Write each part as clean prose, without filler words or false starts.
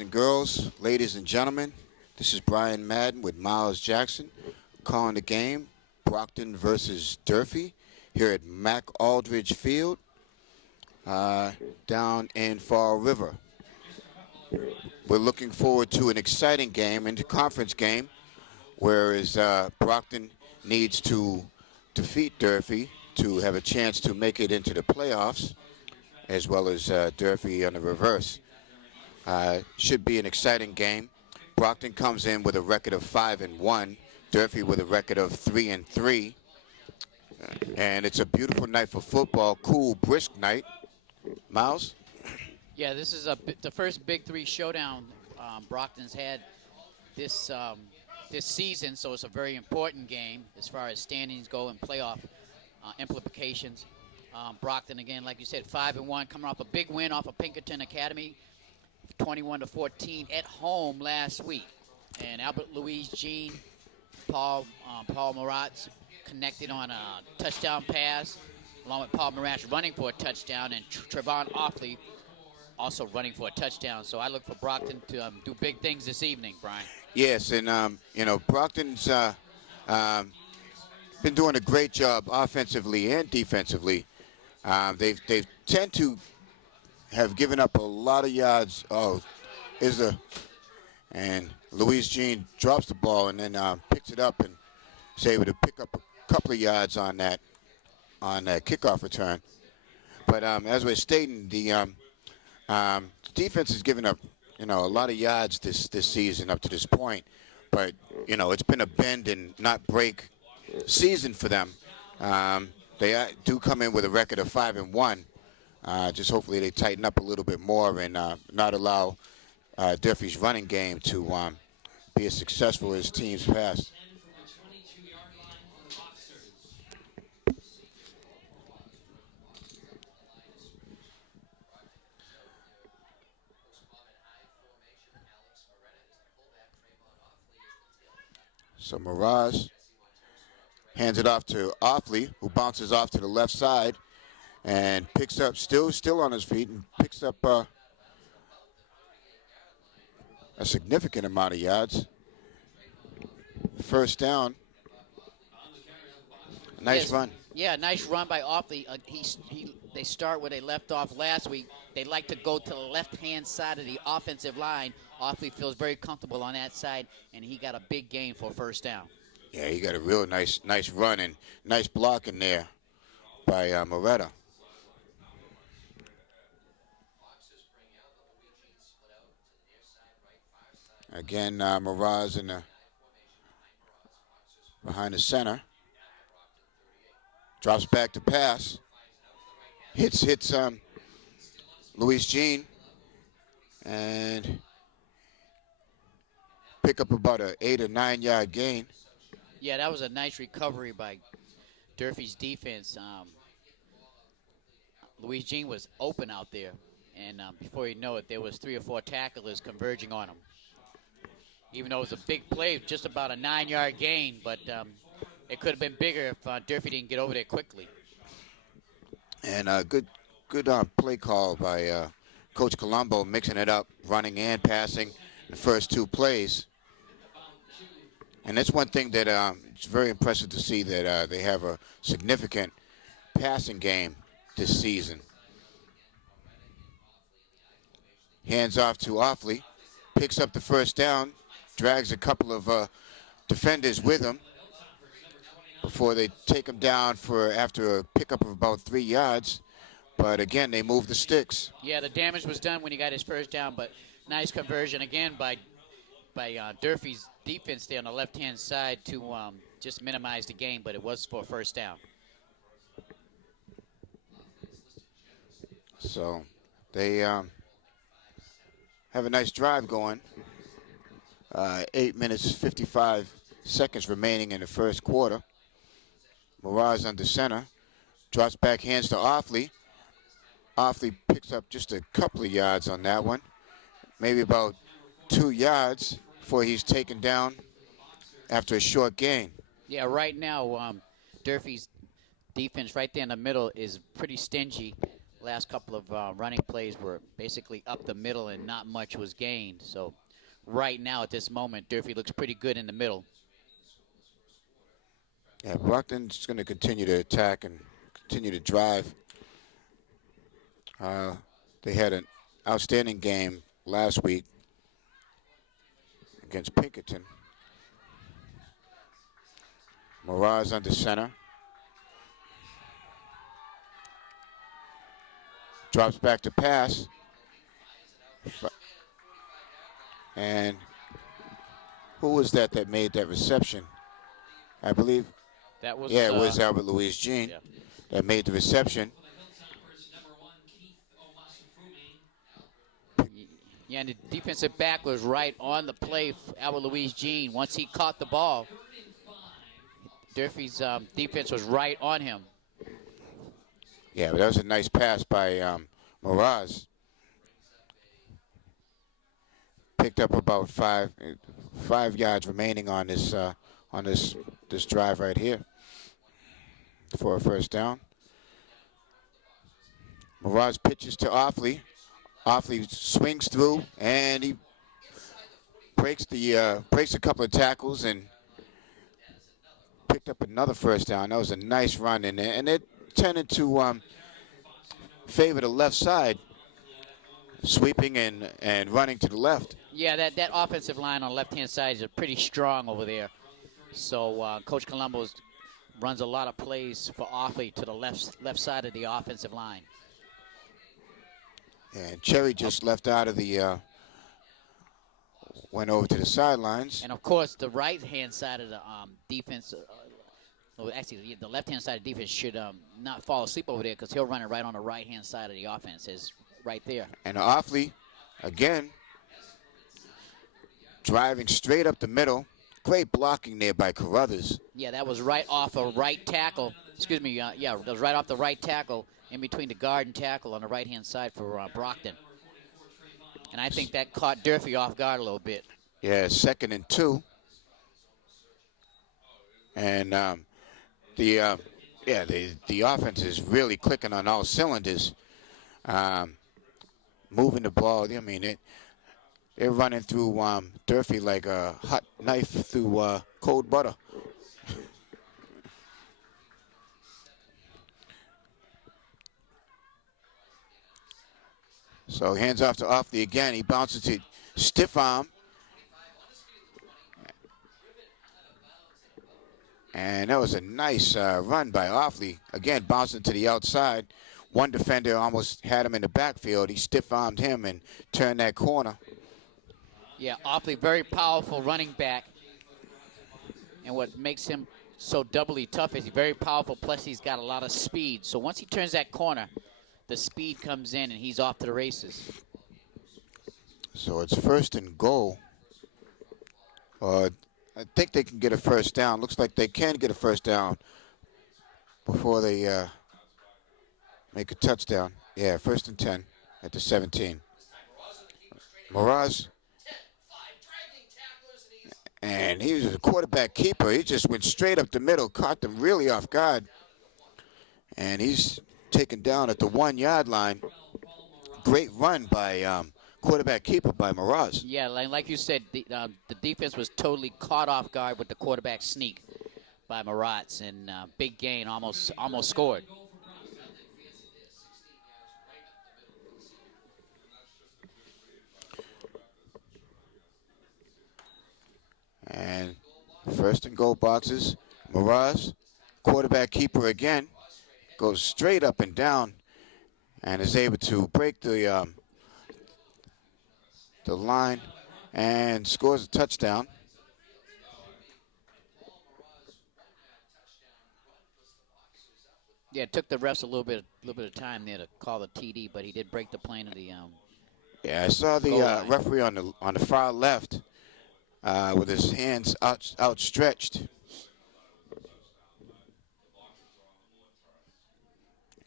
And girls, ladies and gentlemen, this is Brian Madden with Miles Jackson calling the game. Brockton versus Durfee here at Mac Aldridge Field down in Fall River. We're looking forward to an exciting game, interconference game, whereas Brockton needs to defeat Durfee to have a chance to make it into the playoffs, as well as Durfee on the reverse. Should be an exciting game. Brockton comes in with a record of 5-1. Durfee with a record of 3-3. And it's a beautiful night for football. Cool, brisk night. Miles? Yeah, this is the first Big Three showdown Brockton's had this this season, so it's a very important game as far as standings go and playoff implications. Brockton, again, like you said, 5-1, coming off a big win off of Pinkerton Academy, 21-14 at home last week. And Albert Louise Jean, Paul Maratz connected on a touchdown pass, along with Paul Maratz running for a touchdown, and Trevon Offley also running for a touchdown. So I look for Brockton to do big things this evening, Brian. Yes, and, Brockton's been doing a great job offensively and defensively. They've tend to have given up a lot of yards. And Louise Jean drops the ball and then picks it up and is able to pick up a couple of yards on that kickoff return. But as we're stating, the defense has given up a lot of yards this season up to this point. But it's been a bend and not break season for them. They do come in with a record of 5-1. Just hopefully they tighten up a little bit more and not allow Durfee's running game to be as successful as teams past. So Miraz hands it off to Offley, who bounces off to the left side and picks up, still on his feet, and picks up a significant amount of yards. First down. Nice run. Yeah, nice run by Offley. They start where they left off last week. They like to go to the left-hand side of the offensive line. Offley feels very comfortable on that side, and he got a big gain for first down. Yeah, he got a real nice run and nice block in there by Moretta. Again, Miraz behind the center. Drops back to pass. Hits Louise Jean. And pick up about an 8 or 9 yard gain. Yeah, that was a nice recovery by Durfee's defense. Louise Jean was open out there. And before you know it, there was 3 or 4 tacklers converging on him. Even though it was a big play, just about a 9 yard gain, but it could have been bigger if Durfee didn't get over there quickly. And good play call by Coach Colombo, mixing it up, running and passing the first 2 plays. And that's one thing that it's very impressive to see, that they have a significant passing game this season. Hands off to Offley, picks up the first down, drags a couple of defenders with him before they take him down after a pickup of about 3 yards. But again, they move the sticks. Yeah, the damage was done when he got his first down, but nice conversion again by Durfee's defense there on the left-hand side to just minimize the gain, but it was for a first down. So they have a nice drive going. 8 minutes, 55 seconds remaining in the first quarter. Miraz under center. Drops back, hands to Offley. Offley picks up just a couple of yards on that one. Maybe about 2 yards before he's taken down after a short gain. Yeah, right now, Durfee's defense right there in the middle is pretty stingy. last couple of running plays were basically up the middle and not much was gained. So right now at this moment, Durfee looks pretty good in the middle. Yeah, Brockton's going to continue to attack and continue to drive. They had an outstanding game last week against Pinkerton. Mirage under center. Drops back to pass. And who was that made that reception? I believe. That was it was Albert Louise Jean that made the reception. Yeah, and the defensive back was right on the play for Albert Louise Jean. Once he caught the ball, Durfee's defense was right on him. Yeah, but that was a nice pass by Mirage. Picked up about five yards remaining on this this drive right here for a first down. Mirage pitches to Offley. Offley swings through and he breaks a couple of tackles and picked up another first down. That was a nice run in there, and it tended to favor the left side, sweeping and running to the left. Yeah, that offensive line on the left-hand side is pretty strong over there. So Coach Colombo runs a lot of plays for Offley to the left side of the offensive line. And Cherry just left out of the, went over to the sidelines. And, of course, the right-hand side of the defense, actually, the left-hand side of the defense should not fall asleep over there because he'll run it right on the right-hand side of the offense. It's right there. And Offley, again, driving straight up the middle. Great blocking there by Carruthers. Yeah, that was right off a right tackle. Excuse me, that was right off the right tackle in between the guard and tackle on the right-hand side for Brockton. And I think that caught Durfee off guard a little bit. Yeah, 2nd and 2. And the offense is really clicking on all cylinders. Moving the ball. I mean, they're running through Durfee like a hot knife through cold butter. So hands off to Offley again. He bounces to stiff arm. And that was a nice run by Offley. Again, bouncing to the outside. One defender almost had him in the backfield. He stiff-armed him and turned that corner. Yeah, Offley, very powerful running back. And what makes him so doubly tough is he's very powerful, plus he's got a lot of speed. So once he turns that corner, the speed comes in and he's off to the races. So it's 1st and goal. I think they can get a first down. Looks like they can get a first down before they make a touchdown. Yeah, 1st and 10 at the 17. Mirage. And he was a quarterback keeper. He just went straight up the middle, caught them really off guard. And he's taken down at the 1-yard line. Great run by quarterback keeper by Mirage. Yeah, like you said, the defense was totally caught off guard with the quarterback sneak by Mirage, and big gain, almost scored. And 1st and goal boxes. Mirage, quarterback keeper again, goes straight up and down and is able to break the line and scores a touchdown. Yeah, it took the refs a little bit of time there to call the TD, but he did break the plane of the Yeah, I saw the referee on the far left with his hands outstretched.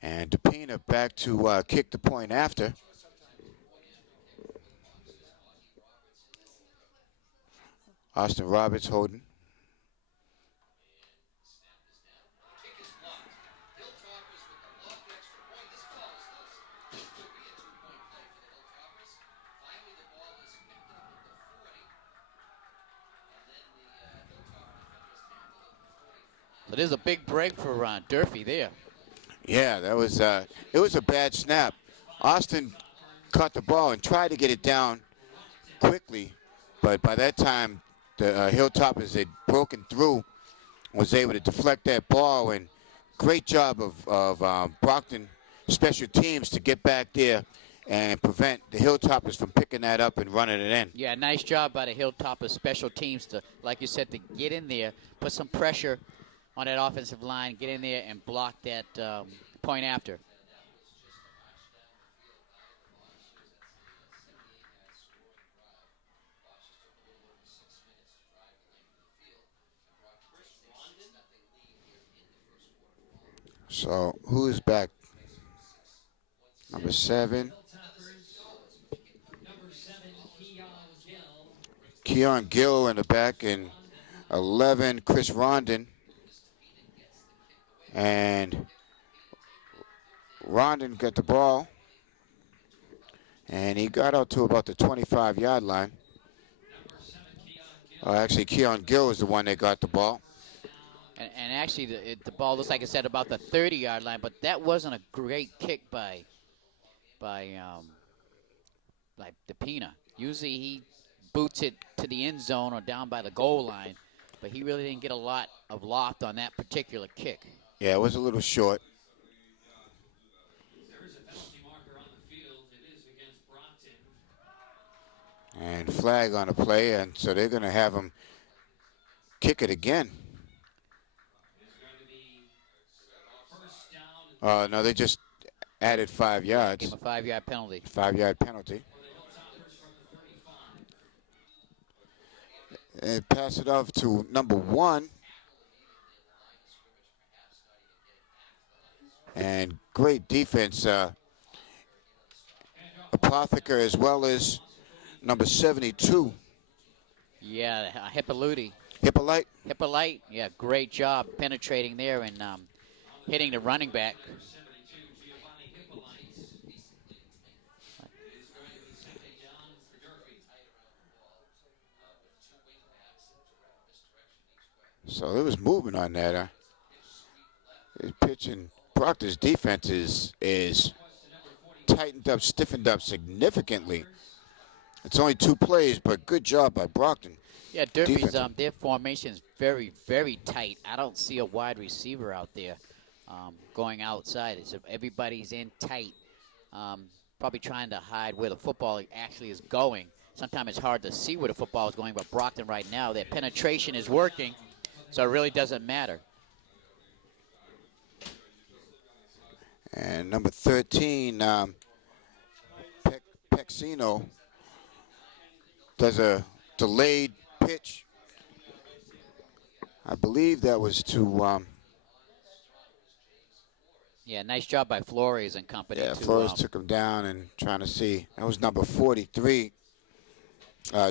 And DePina back to kick the point after. Austin Roberts holding. there's a big break for Durfee there. Yeah, that was it was a bad snap. Austin caught the ball and tried to get it down quickly, but by that time the Hilltoppers had broken through, was able to deflect that ball, and great job of Brockton special teams to get back there and prevent the Hilltoppers from picking that up and running it in. Yeah, nice job by the Hilltoppers special teams to, like you said, to get in there, put some pressure on that offensive line, get in there and block that point after. So who is back? Number 7. Keon Gill in the back, and 11, Chris Rondon. And Rondon got the ball, and he got out to about the 25-yard line. Actually, Keon Gill is the one that got the ball. And actually, the ball looks like it's at about the 30-yard line, but that wasn't a great kick by DePina. Usually he boots it to the end zone or down by the goal line, but he really didn't get a lot of loft on that particular kick. Yeah, it was a little short. There is a penalty marker on the field. It is against Brockton. And flag on the play, and so they're going to have him kick it again. It's going to be first down. No, they just added 5 yards. Give him a 5-yard penalty. 5-yard penalty. For the Hilltoppers from the 35. And pass it off to number 1. And great defense. Apotheker as well as number 72. Yeah, Hippolyte. Hippolyte. Yeah, great job penetrating there and hitting the running back. 72, Giovanni Hippolyte is going to be sitting down for Durfee. So there was movement on that. His pitching. Brockton's defense is tightened up, stiffened up significantly. It's only 2 plays, but good job by Brockton. Yeah, Durfee's Defense. their formation is very, very tight. I don't see a wide receiver out there going outside. Everybody's in tight, probably trying to hide where the football actually is going. Sometimes it's hard to see where the football is going, but Brockton right now, their penetration is working, so it really doesn't matter. And number 13, Pexino, does a delayed pitch. I believe that was to... Yeah, nice job by Flores and company. Yeah, Flores took him down and trying to see. That was number 43,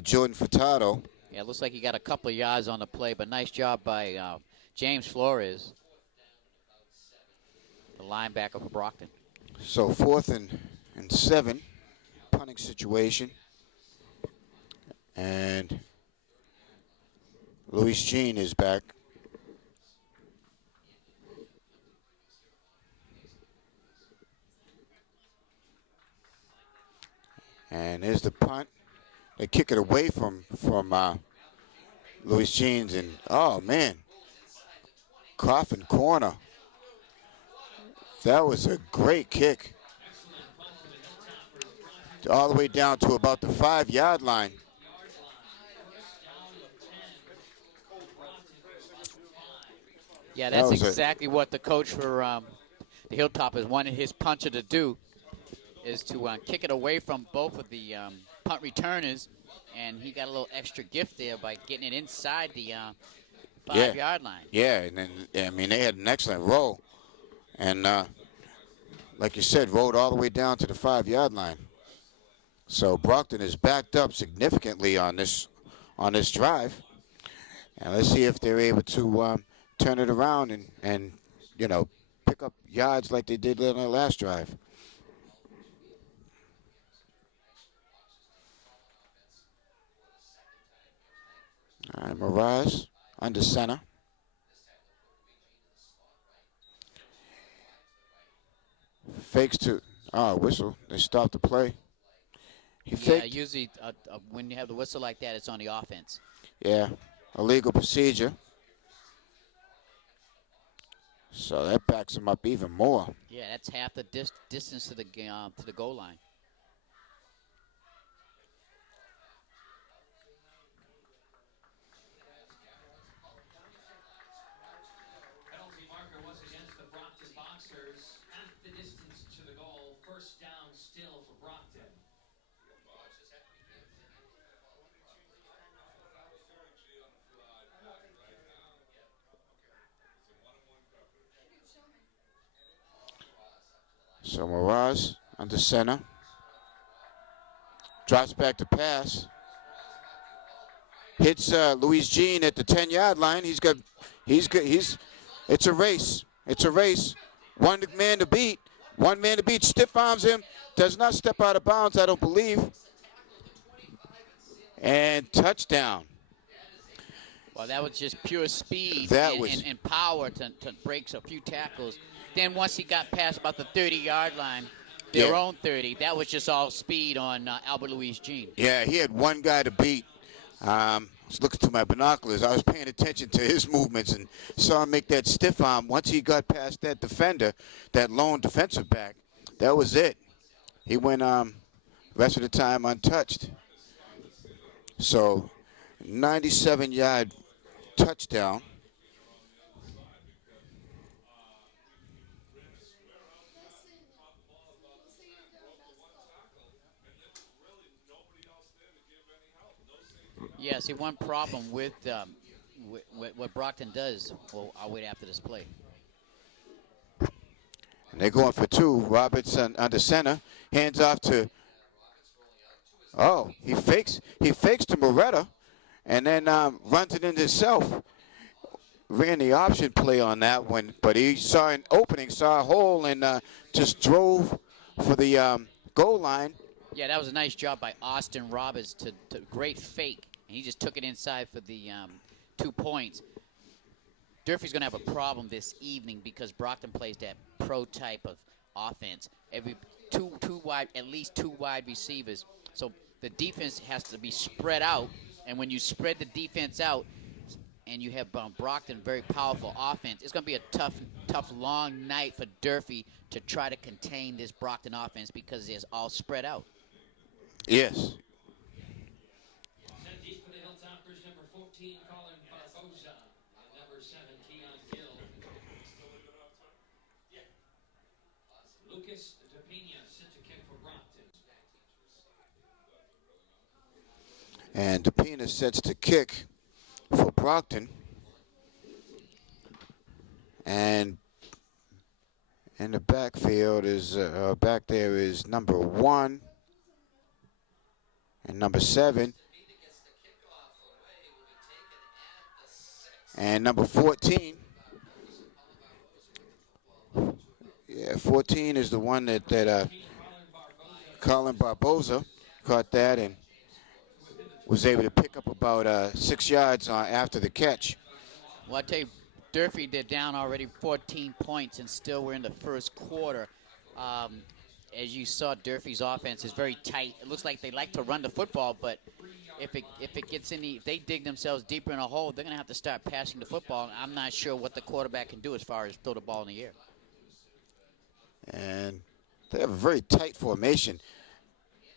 Jordan Furtado. Yeah, it looks like he got a couple of yards on the play, but nice job by James Flores, the linebacker for Brockton. So 4th and 7, punting situation. And Luis Jean is back. And there's the punt. They kick it away from Luis Jeans, and oh man, coffin corner. That was a great kick. All the way down to about the 5-yard line. Yeah, that's That was exactly what the coach for the Hilltoppers wanted his puncher to do, is to kick it away from both of the punt returners, and he got a little extra gift there by getting it inside the 5-yard line. Yeah, and then, I mean, they had an excellent roll. And like you said, rolled all the way down to the 5-yard line. So Brockton is backed up significantly on this drive. And let's see if they're able to turn it around and you know, pick up yards like they did on their last drive. All right, Mirage under center. fakes to, whistle. They stopped the play. He Yeah, faked. usually when you have the whistle like that, it's on the offense. Yeah, illegal procedure. So that backs him up even more. Yeah, that's half the distance to the goal line. Penalty marker was against the Brockton Boxers. Half the distance to the goal. First down still for Brockton. So Mirage under center. Drops back to pass. Hits Luis Jean at the 10-yard line. He's good. It's a race. It's a race. One man to beat. One man to beat. Stiff arms him. Does not step out of bounds, I don't believe. And touchdown. Well, that was just pure speed That and power to break a few tackles. Then once he got past about the 30-yard line, their own 30, that was just all speed on Albert Luis Jean. Yeah, he had one guy to beat. I was looking through my binoculars. I was paying attention to his movements and saw him make that stiff arm. Once he got past that defender, that lone defensive back, that was it. He went rest of the time untouched. So 97-yard touchdown. Yeah, see, one problem with what Brockton does, well, I'll wait after this play. And they're going for two. Robertson under center. Hands off to, he fakes to Moretta and then runs it into himself. Ran the option play on that one, but he saw an opening, saw a hole, and just drove for the goal line. Yeah, that was a nice job by Austin Roberts to great fake. And he just took it inside for the 2 points. Durfee's going to have a problem this evening because Brockton plays that pro type of offense. Every two wide, at least two wide receivers. So the defense has to be spread out. And when you spread the defense out and you have Brockton, very powerful offense, it's going to be a tough, long night for Durfee to try to contain this Brockton offense because it's all spread out. Yes. Sent deep for the Hilltoppers, number 14, Colin Barboza, and number 7, Keon Gill. Lucas DePina sent to kick for Brockton. And DePina sets to kick for Brockton. And in the backfield is back there is number 1 and number 7. And number 14. Yeah, 14 is the one that Colin Barboza caught that and was able to pick up about 6 yards after the catch. Well, I tell you, Durfee, they're down already 14 points, and still we're in the first quarter. As you saw, Durfee's offense is very tight. It looks like they like to run the football, but if they dig themselves deeper in a hole, they're going to have to start passing the football. And I'm not sure what the quarterback can do as far as throw the ball in the air. And they have a very tight formation.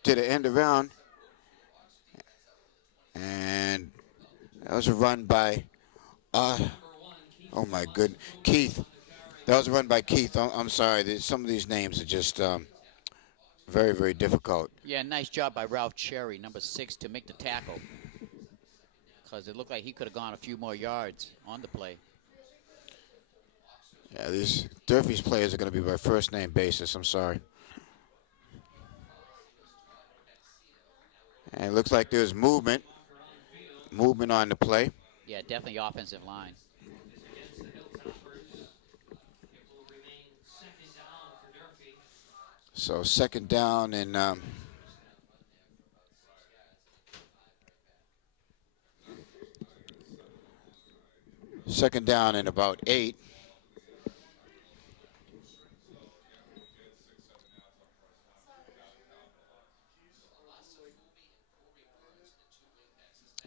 Did an end around. And that was a run by, oh my goodness, Keith. That was a run by Keith. I'm sorry. Some of these names are just very, very difficult. Yeah, nice job by Ralph Cherry, number 6, to make the tackle. Because it looked like he could have gone a few more yards on the play. Yeah, these Durfee's players are going to be by first name basis. I'm sorry. And it looks like there's movement on the play. Yeah, definitely offensive line. Against the Hilltoppers, it will remain second down for Durfee. So second down and about 8.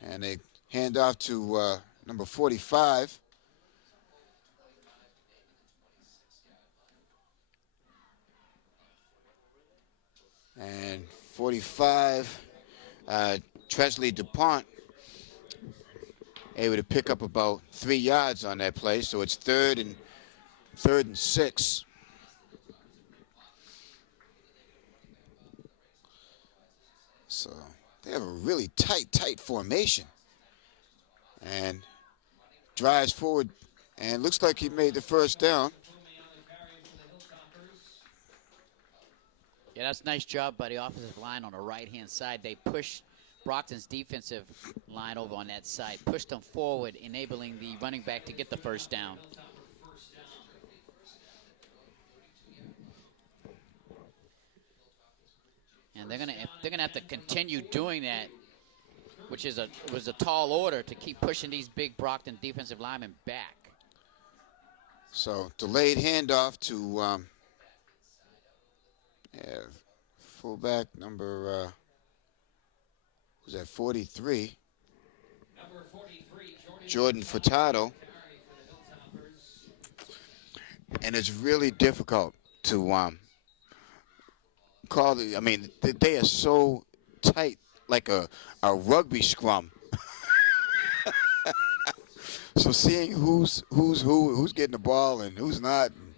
And they hand off to number 45. And 45, Tresley DuPont, able to pick up about 3 yards on that play. So it's third and 6. So they have a really tight formation. And drives forward, and looks like he made the first down. Yeah, that's a nice job by the offensive line on the right-hand side. They pushed Brockton's defensive line over on that side, pushed them forward, enabling the running back to get the first down. And they're gonna have to continue doing that, which was a tall order to keep pushing these big Brockton defensive linemen back. So delayed handoff to fullback number who's that 43? Number 43, Jordan Furtado. And it's really difficult to call the. I mean, they are so tight, like a rugby scrum. So seeing who's getting the ball and who's not, and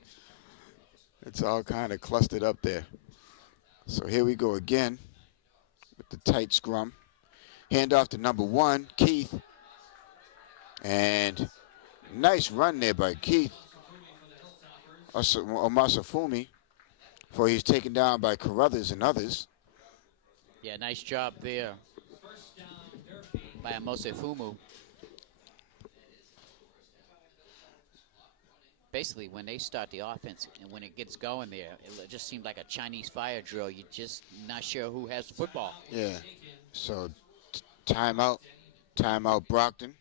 it's all kind of clustered up there. So here we go again with the tight scrum. Hand off to number 1, Keith. And nice run there by Keith Omasafumi, before he's taken down by Carruthers and others. Yeah, nice job there by Omasafumi. Basically, when they start the offense and when it gets going there, it just seemed like a Chinese fire drill. You're just not sure who has the football. Yeah. So timeout Brockton.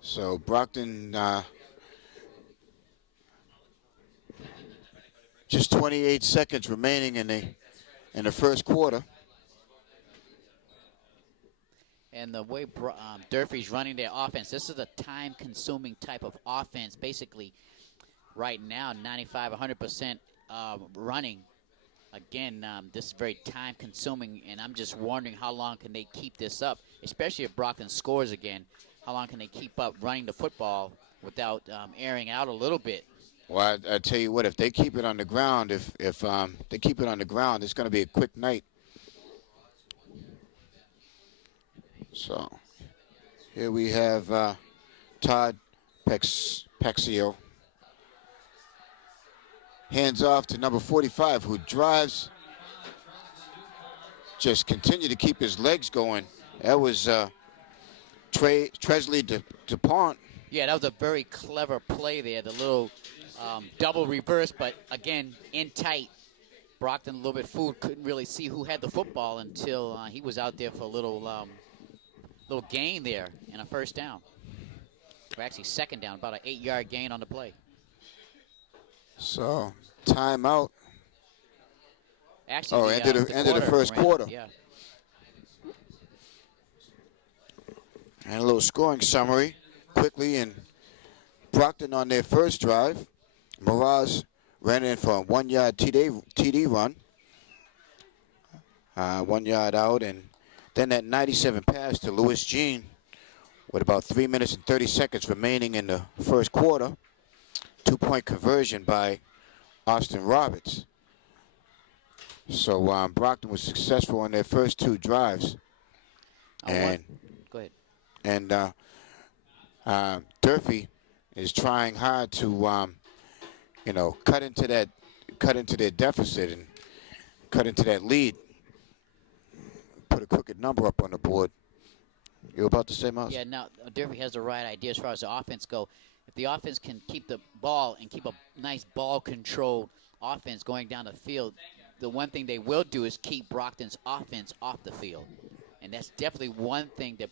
So Brockton, just 28 seconds remaining in the first quarter. And the way Durfee's running their offense, this is a time-consuming type of offense. Basically, right now, 95, 100% running. Again, this is very time-consuming, and I'm just wondering how long can they keep this up, especially if Brockton scores again. How long can they keep up running the football without airing out a little bit? Well, I tell you what, if they keep it on the ground, if they keep it on the ground, it's going to be a quick night. So here we have Todd Pexio. Hands off to number 45, who drives. Just continue to keep his legs going. That was Tresley DuPont. Yeah, that was a very clever play there. The little double reverse, but again, in tight. Brockton, a little bit fooled, couldn't really see who had the football until he was out there for a little gain there and a first down. Or actually second down, about an 8-yard gain on the play. So, timeout. Actually, end of the first quarter. Yeah. And a little scoring summary quickly. And Brockton on their first drive, Miraz ran in for a 1-yard TD run. 1 yard out, and then that 97 pass to Louis Jean with about 3 minutes and 30 seconds remaining in the first quarter. 2-point conversion by Austin Roberts. So Brockton was successful on their first 2 drives. Go ahead. And Durfee is trying hard to, cut into their deficit and cut into that lead. Put a crooked number up on the board. You were about to say, Miles? Yeah, now Durfee has the right idea as far as the offense go. If the offense can keep the ball and keep a nice ball-controlled offense going down the field, the one thing they will do is keep Brockton's offense off the field. And that's definitely one thing that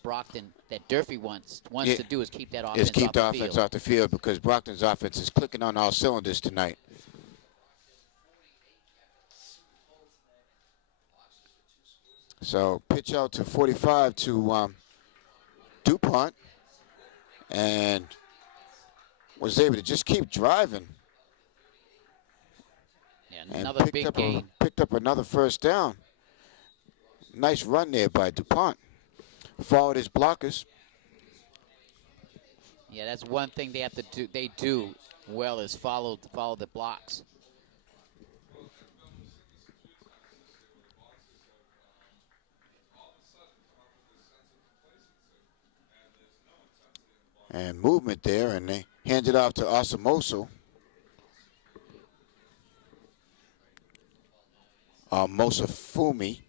Durfee wants to do is keep that offense off the field. Offense off the field, because Brockton's offense is clicking on all cylinders tonight. So pitch out to 45 to DuPont, and was able to just keep driving. Yeah, And another big gain. picked up another first down. Nice run there by DuPont. Followed his blockers. Yeah, that's one thing they have to do. They do well is follow the blocks. And movement there, and they hand it off to Asamoso. Mosafumi.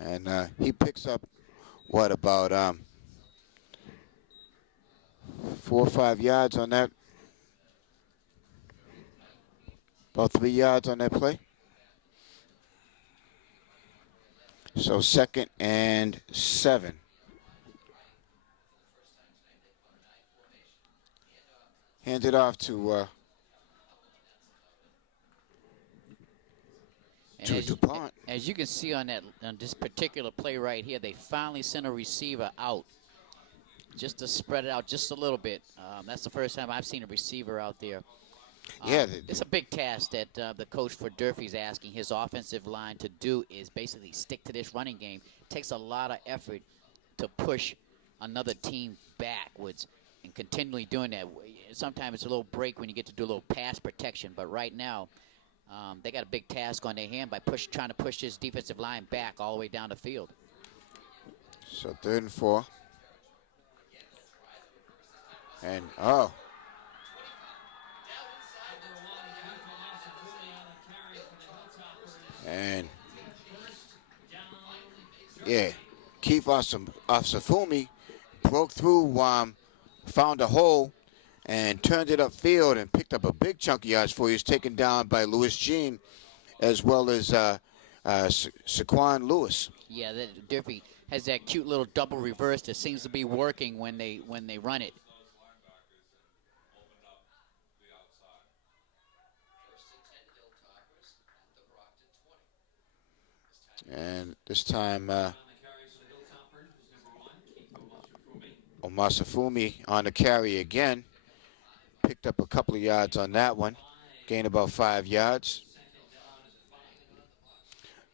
And he picks up, what, about 4 or 5 yards on that? About 3 yards on that play. So 2nd and 7. Hand it off to DuPont. As you can see on this particular play right here, they finally sent a receiver out just to spread it out just a little bit. That's the first time I've seen a receiver out there. Yeah, it's a big task that the coach for Durfee is asking his offensive line to do, is basically stick to this running game. It takes a lot of effort to push another team backwards and continually doing that. Sometimes it's a little break when you get to do a little pass protection, but right now they got a big task on their hand by trying to push this defensive line back all the way down the field. So 3rd and 4. And, and, yeah, Keith Osafumi broke through, found a hole, and turned it upfield and picked up a big chunk of yards for you. He was taken down by Louis Jean, as well as Saquon Lewis. Yeah, Durfee has that cute little double reverse that seems to be working when they run it. And this time, Omasafumi on the carry again. Picked up a couple of yards on that one. Gained about 5 yards.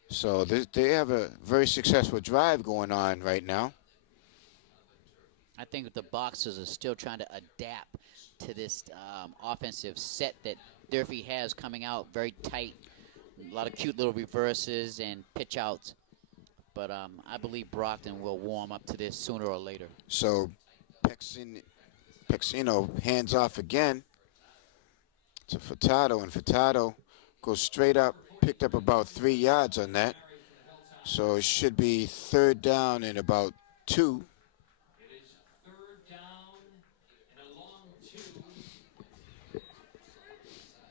So they have a very successful drive going on right now. I think that the Boxers are still trying to adapt to this offensive set that Durfee has coming out very tight. A lot of cute little reverses and pitch outs. But I believe Brockton will warm up to this sooner or later. So Pexino hands off again to Furtado, and Furtado goes straight up, picked up about 3 yards on that. So it should be 3rd down and about 2. It is 3rd down and a long 2 for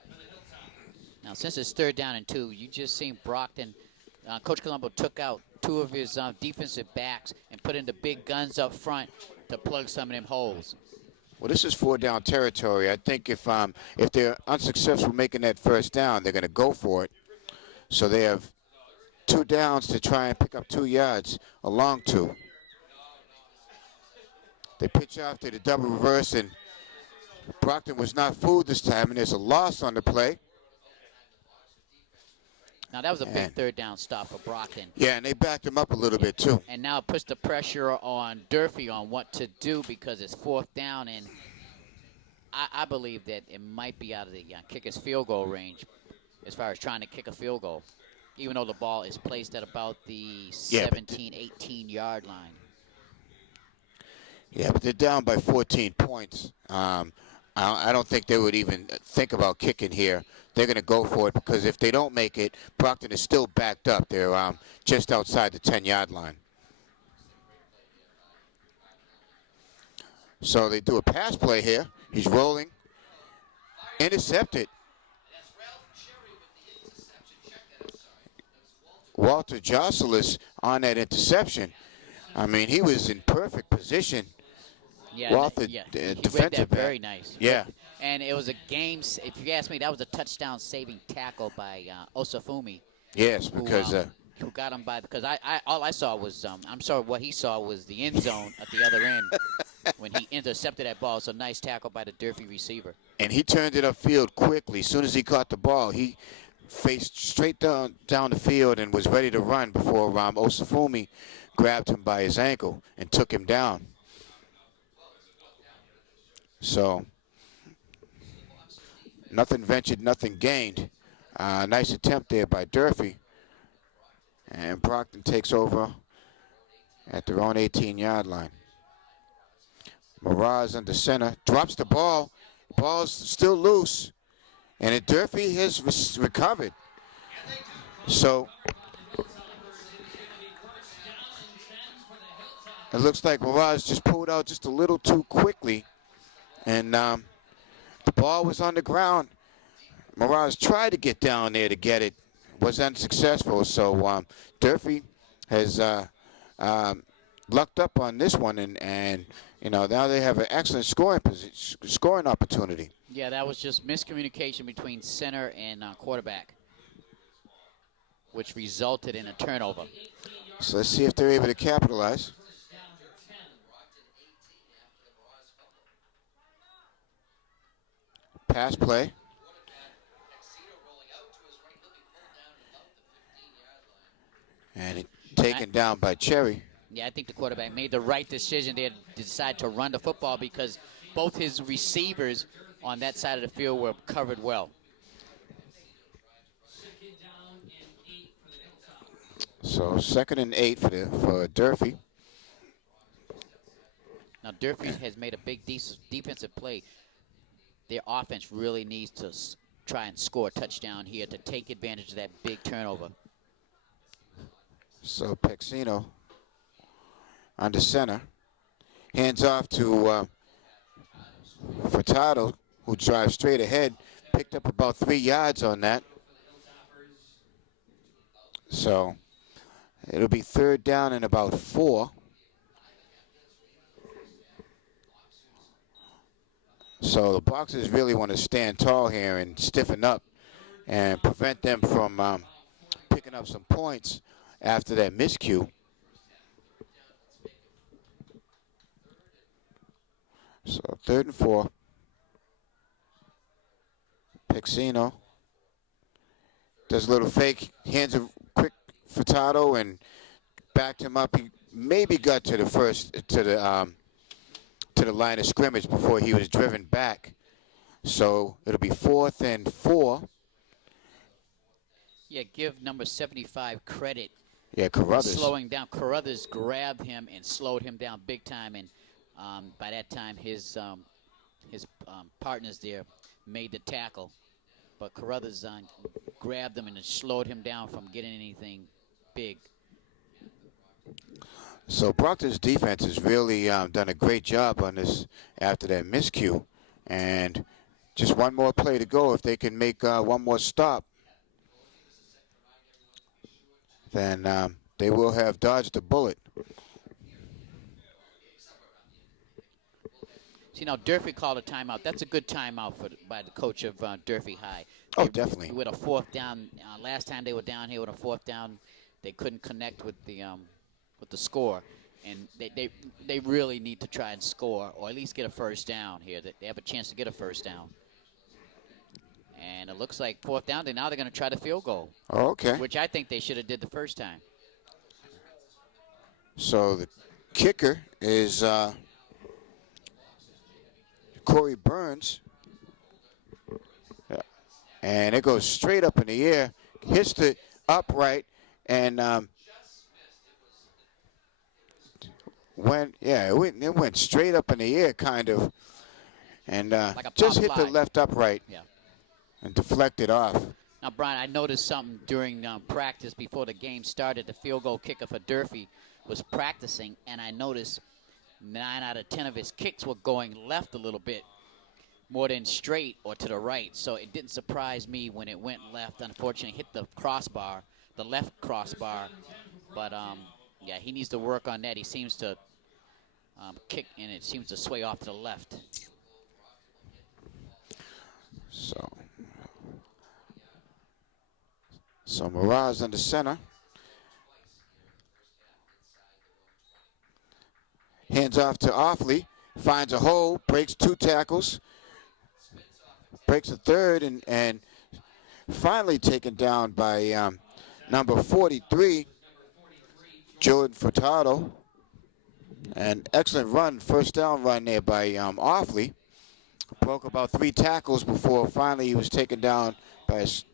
the Hilltoppers. Now, since it's 3rd down and 2, you just seen Brockton. Coach Colombo took out 2 of his defensive backs and put in the big guns up front to plug some of them holes. Well, this is 4-down territory. I think if they're unsuccessful making that 1st down, they're going to go for it. So they have 2 downs to try and pick up 2 yards, a long 2. They pitch off to the double reverse, and Brockton was not fooled this time, and there's a loss on the play. Now, that was a big 3rd down stop for Brockton. Yeah, and they backed him up a little bit, too. And now it puts the pressure on Durfee on what to do because it's 4th down, and I believe that it might be out of the kicker's field goal range as far as trying to kick a field goal, even though the ball is placed at about the 17, 18-yard line. Yeah, but they're down by 14 points. I don't think they would even think about kicking here. They're going to go for it because if they don't make it, Brockton is still backed up. They're just outside the 10-yard line. So they do a pass play here. He's rolling. Intercepted. Walter Jocelis on that interception. I mean, he was in perfect position. Yeah, Walter, he defensive read that back. very nice. Yeah. And it was a game. If you ask me, that was a touchdown-saving tackle by Osafumi, Yes, because who got him by, because all I saw was I'm sorry, what he saw was the end zone at the other end when he intercepted that ball. So nice tackle by the Durfee receiver. and he turned it upfield quickly. As soon as he caught the ball, he faced straight down the field and was ready to run before Osafumi grabbed him by his ankle and took him down. So nothing ventured, nothing gained. Nice attempt there by Durfee. And Brockton takes over at their own 18-yard line. Mirage under center, drops the ball. Ball's still loose. And Durfee has recovered. So it looks like Mirage just pulled out just a little too quickly. And the ball was on the ground. Mirage tried to get down there to get it. Was unsuccessful. So Durfee has lucked up on this one. And now they have an excellent scoring opportunity. Yeah, that was just miscommunication between center and quarterback, which resulted in a turnover. So let's see if they're able to capitalize. Pass play. And it taken down by Cherry. Yeah, I think the quarterback made the right decision there to decide to run the football because both his receivers on that side of the field were covered well. So 2nd and 8 for Durfee. Now Durfee has made a big defensive play. Their offense really needs to try and score a touchdown here to take advantage of that big turnover. So Pexino under center. Hands off to Furtado, who drives straight ahead. Picked up about 3 yards on that. So it'll be 3rd down and about 4. So the Boxers really want to stand tall here and stiffen up and prevent them from picking up some points after that miscue. So 3rd and 4. Pexino does a little fake, hands a quick Furtado and backed him up. He maybe got to the line of scrimmage before he was driven back. So it'll be 4th and 4. Yeah, give number 75 credit. Yeah, Carruthers. Slowing down. Carruthers grabbed him and slowed him down big time. And by that time, his partners there made the tackle. But Carruthers grabbed him and slowed him down from getting anything big. So Brockton's defense has really done a great job on this after that miscue. And just one more play to go. If they can make one more stop, then they will have dodged a bullet. See, now Durfee called a timeout. That's a good timeout by the coach of Durfee High. Oh, definitely. With a 4th down, last time they were down here with a 4th down, they couldn't connect with the score, and they really need to try and score or at least get a 1st down here. They have a chance to get a 1st down. And it looks like 4th down. Now they're going to try the field goal. Oh, okay. Which I think they should have did the first time. So the kicker is Corey Burns. Yeah. And it goes straight up in the air, hits the upright, and it went straight up in the air, kind of, and like just hit fly. the left upright. Yeah. And deflected off. Now, Brian, I noticed something during practice before the game started. The field goal kicker for Durfee was practicing, and I noticed 9 out of 10 of his kicks were going left a little bit more than straight or to the right. So it didn't surprise me when it went left. Unfortunately, hit the crossbar, the left crossbar. But, yeah, he needs to work on that. He seems to kick, and it seems to sway off to the left. So Mirage under center. Hands off to Offley. Finds a hole, breaks 2 tackles, breaks a third, and finally taken down by number 43, Jordan Furtado. An excellent run, first down run there by Offley. Broke about 3 tackles before finally he was taken down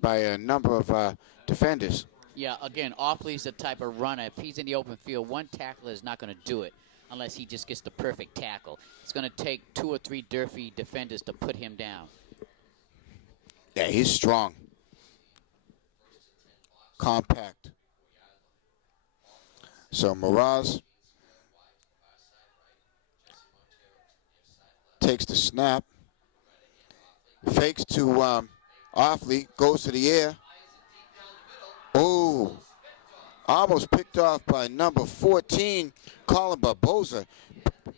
by a number of defenders. Yeah, again, Offley's the type of runner. If he's in the open field, 1 tackler is not going to do it unless he just gets the perfect tackle. It's going to take 2 or 3 Durfee defenders to put him down. Yeah, he's strong. Compact. So Mirage takes the snap. Fakes to Offley, goes to the air. Oh, almost picked off by number 14, Colin Barboza.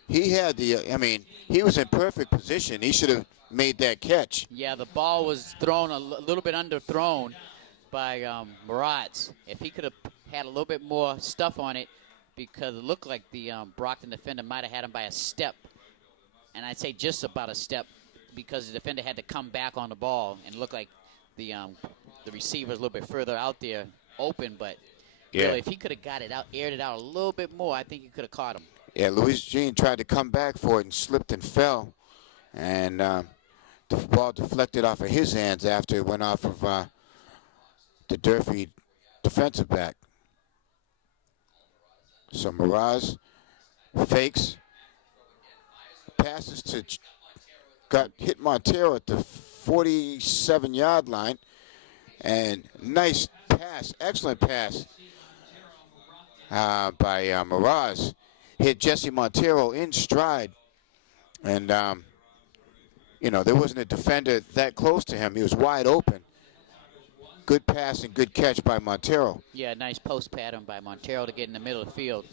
He had he was in perfect position. He should have made that catch. Yeah, the ball was thrown a little bit underthrown by Maratz. If he could have had a little bit more stuff on it, because it looked like the Brockton defender might have had him by a step. And I'd say just about a step, because the defender had to come back on the ball, and looked like the receiver was a little bit further out there open. But really, if he could have got it out, aired it out a little bit more, I think he could have caught him. Yeah, Luis Jean tried to come back for it and slipped and fell. And the ball deflected off of his hands after it went off of the Durfee defensive back. So Mirage fakes, passes to, hit Montero at the 47-yard line. And nice pass, excellent pass by Mirage. Hit Jesse Montero in stride. And, there wasn't a defender that close to him. He was wide open. Good pass and good catch by Montero. Yeah, nice post pattern by Montero to get in the middle of the field.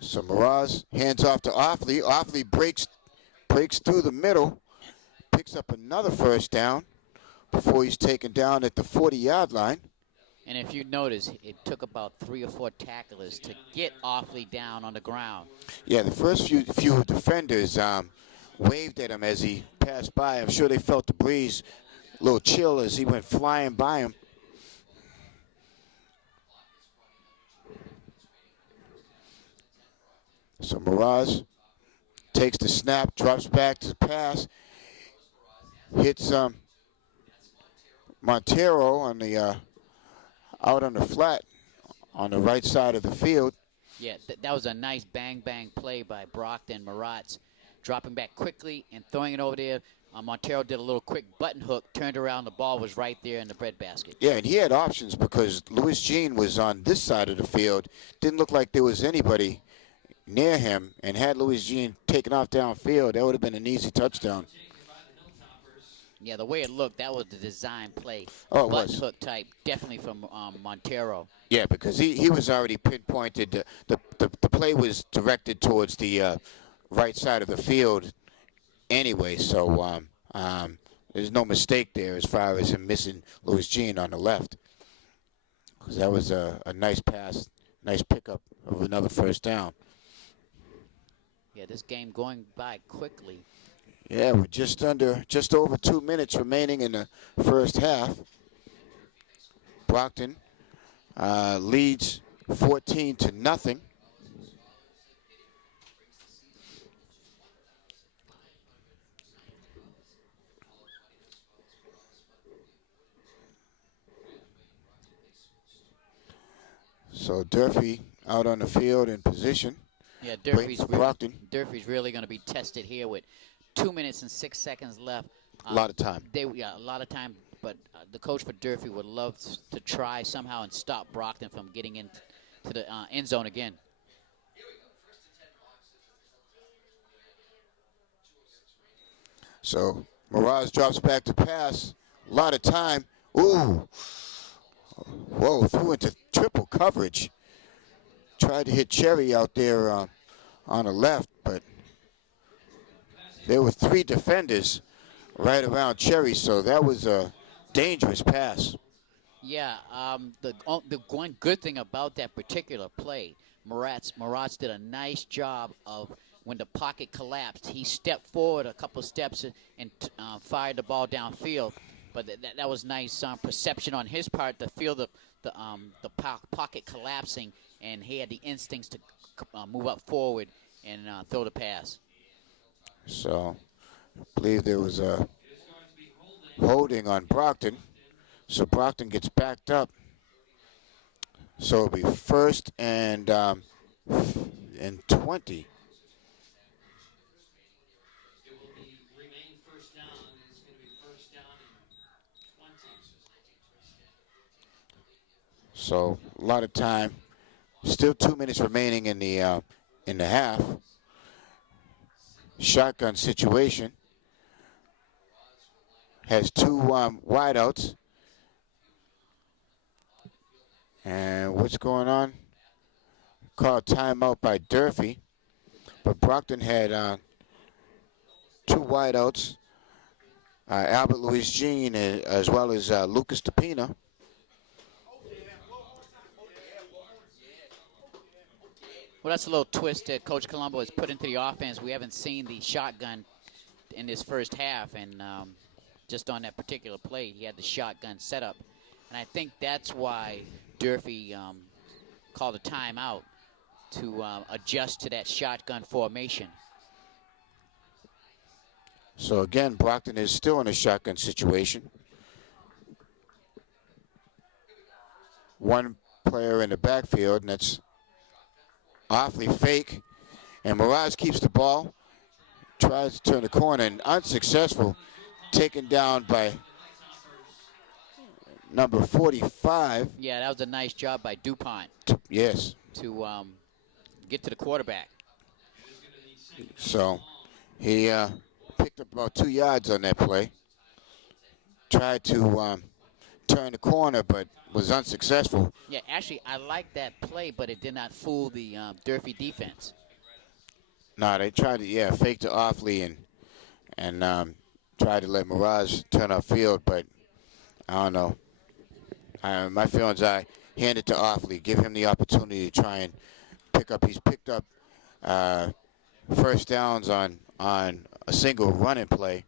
So Mirage hands off to Offley. Offley breaks through the middle, picks up another first down before he's taken down at the 40-yard line. And if you notice, it took about 3 or 4 tacklers to get Offley down on the ground. Yeah, the first few defenders waved at him as he passed by. I'm sure they felt the breeze, a little chill as he went flying by him. So Mirage takes the snap, drops back to pass, hits Montero on the out on the flat on the right side of the field. Yeah, that was a nice bang-bang play by Brockton. Maratz dropping back quickly and throwing it over there. Montero did a little quick button hook, turned around, the ball was right there in the breadbasket. Yeah, and he had options because Luis Jean was on this side of the field. Didn't look like there was anybody near him, and had Luis Jean taken off downfield, that would have been an easy touchdown. Yeah, the way it looked, that was the design play. Oh, it button was. hook type, definitely from Montero. Yeah, because he was already pinpointed. The play was directed towards the right side of the field anyway, so there's no mistake there as far as him missing Luis Jean on the left. Because that was a nice pass, nice pickup of another first down. Yeah, this game going by quickly. Yeah, we're just over 2 minutes remaining in the first half. Brockton leads 14-0. So Durfee out on the field in position. Yeah, Brockton. Durfee's really going to be tested here with 2 minutes and 6 seconds left. A lot of time. A lot of time, but the coach for Durfee would love to try somehow and stop Brockton from getting into the end zone again. So Mirage drops back to pass. A lot of time. Ooh. Whoa, threw into triple coverage. Tried to hit Cherry out there on the left, but there were 3 defenders right around Cherry, so that was a dangerous pass. Yeah, the one good thing about that particular play, Maratz did a nice job of when the pocket collapsed. He stepped forward a couple steps and fired the ball downfield. But that was nice perception on his part to feel the pocket collapsing, and he had the instincts to move up forward and throw the pass. So I believe there was a holding on Brockton. So Brockton gets backed up. So it'll be 1st and 20. It will remain first down. It's going to be first down and 20. So a lot of time. Still 2 minutes remaining in the half. Shotgun situation. Has 2 wideouts. And what's going on? Called timeout by Durfee. But Brockton had 2 wideouts. Albert Louis Jean as well as Lucas DePina. Well, that's a little twist that Coach Colombo has put into the offense. We haven't seen the shotgun in this first half, and just on that particular play, he had the shotgun set up. And I think that's why Durfee called a timeout to adjust to that shotgun formation. So again, Brockton is still in a shotgun situation. 1 player in the backfield, and that's awfully fake. And Mirage keeps the ball, tries to turn the corner, and unsuccessful. Taken down by number 45. Yeah, that was a nice job by DuPont. Yes. To get to the quarterback. So he picked up about 2 yards on that play. Tried to turn the corner, but was unsuccessful. Yeah, actually, I like that play, but it did not fool the Durfee defense. No, they tried to, fake to Offley and tried to let Mirage turn upfield, but I don't know. My feelings, I hand it to Offley, give him the opportunity to try and pick up. He's picked up first downs on a single running play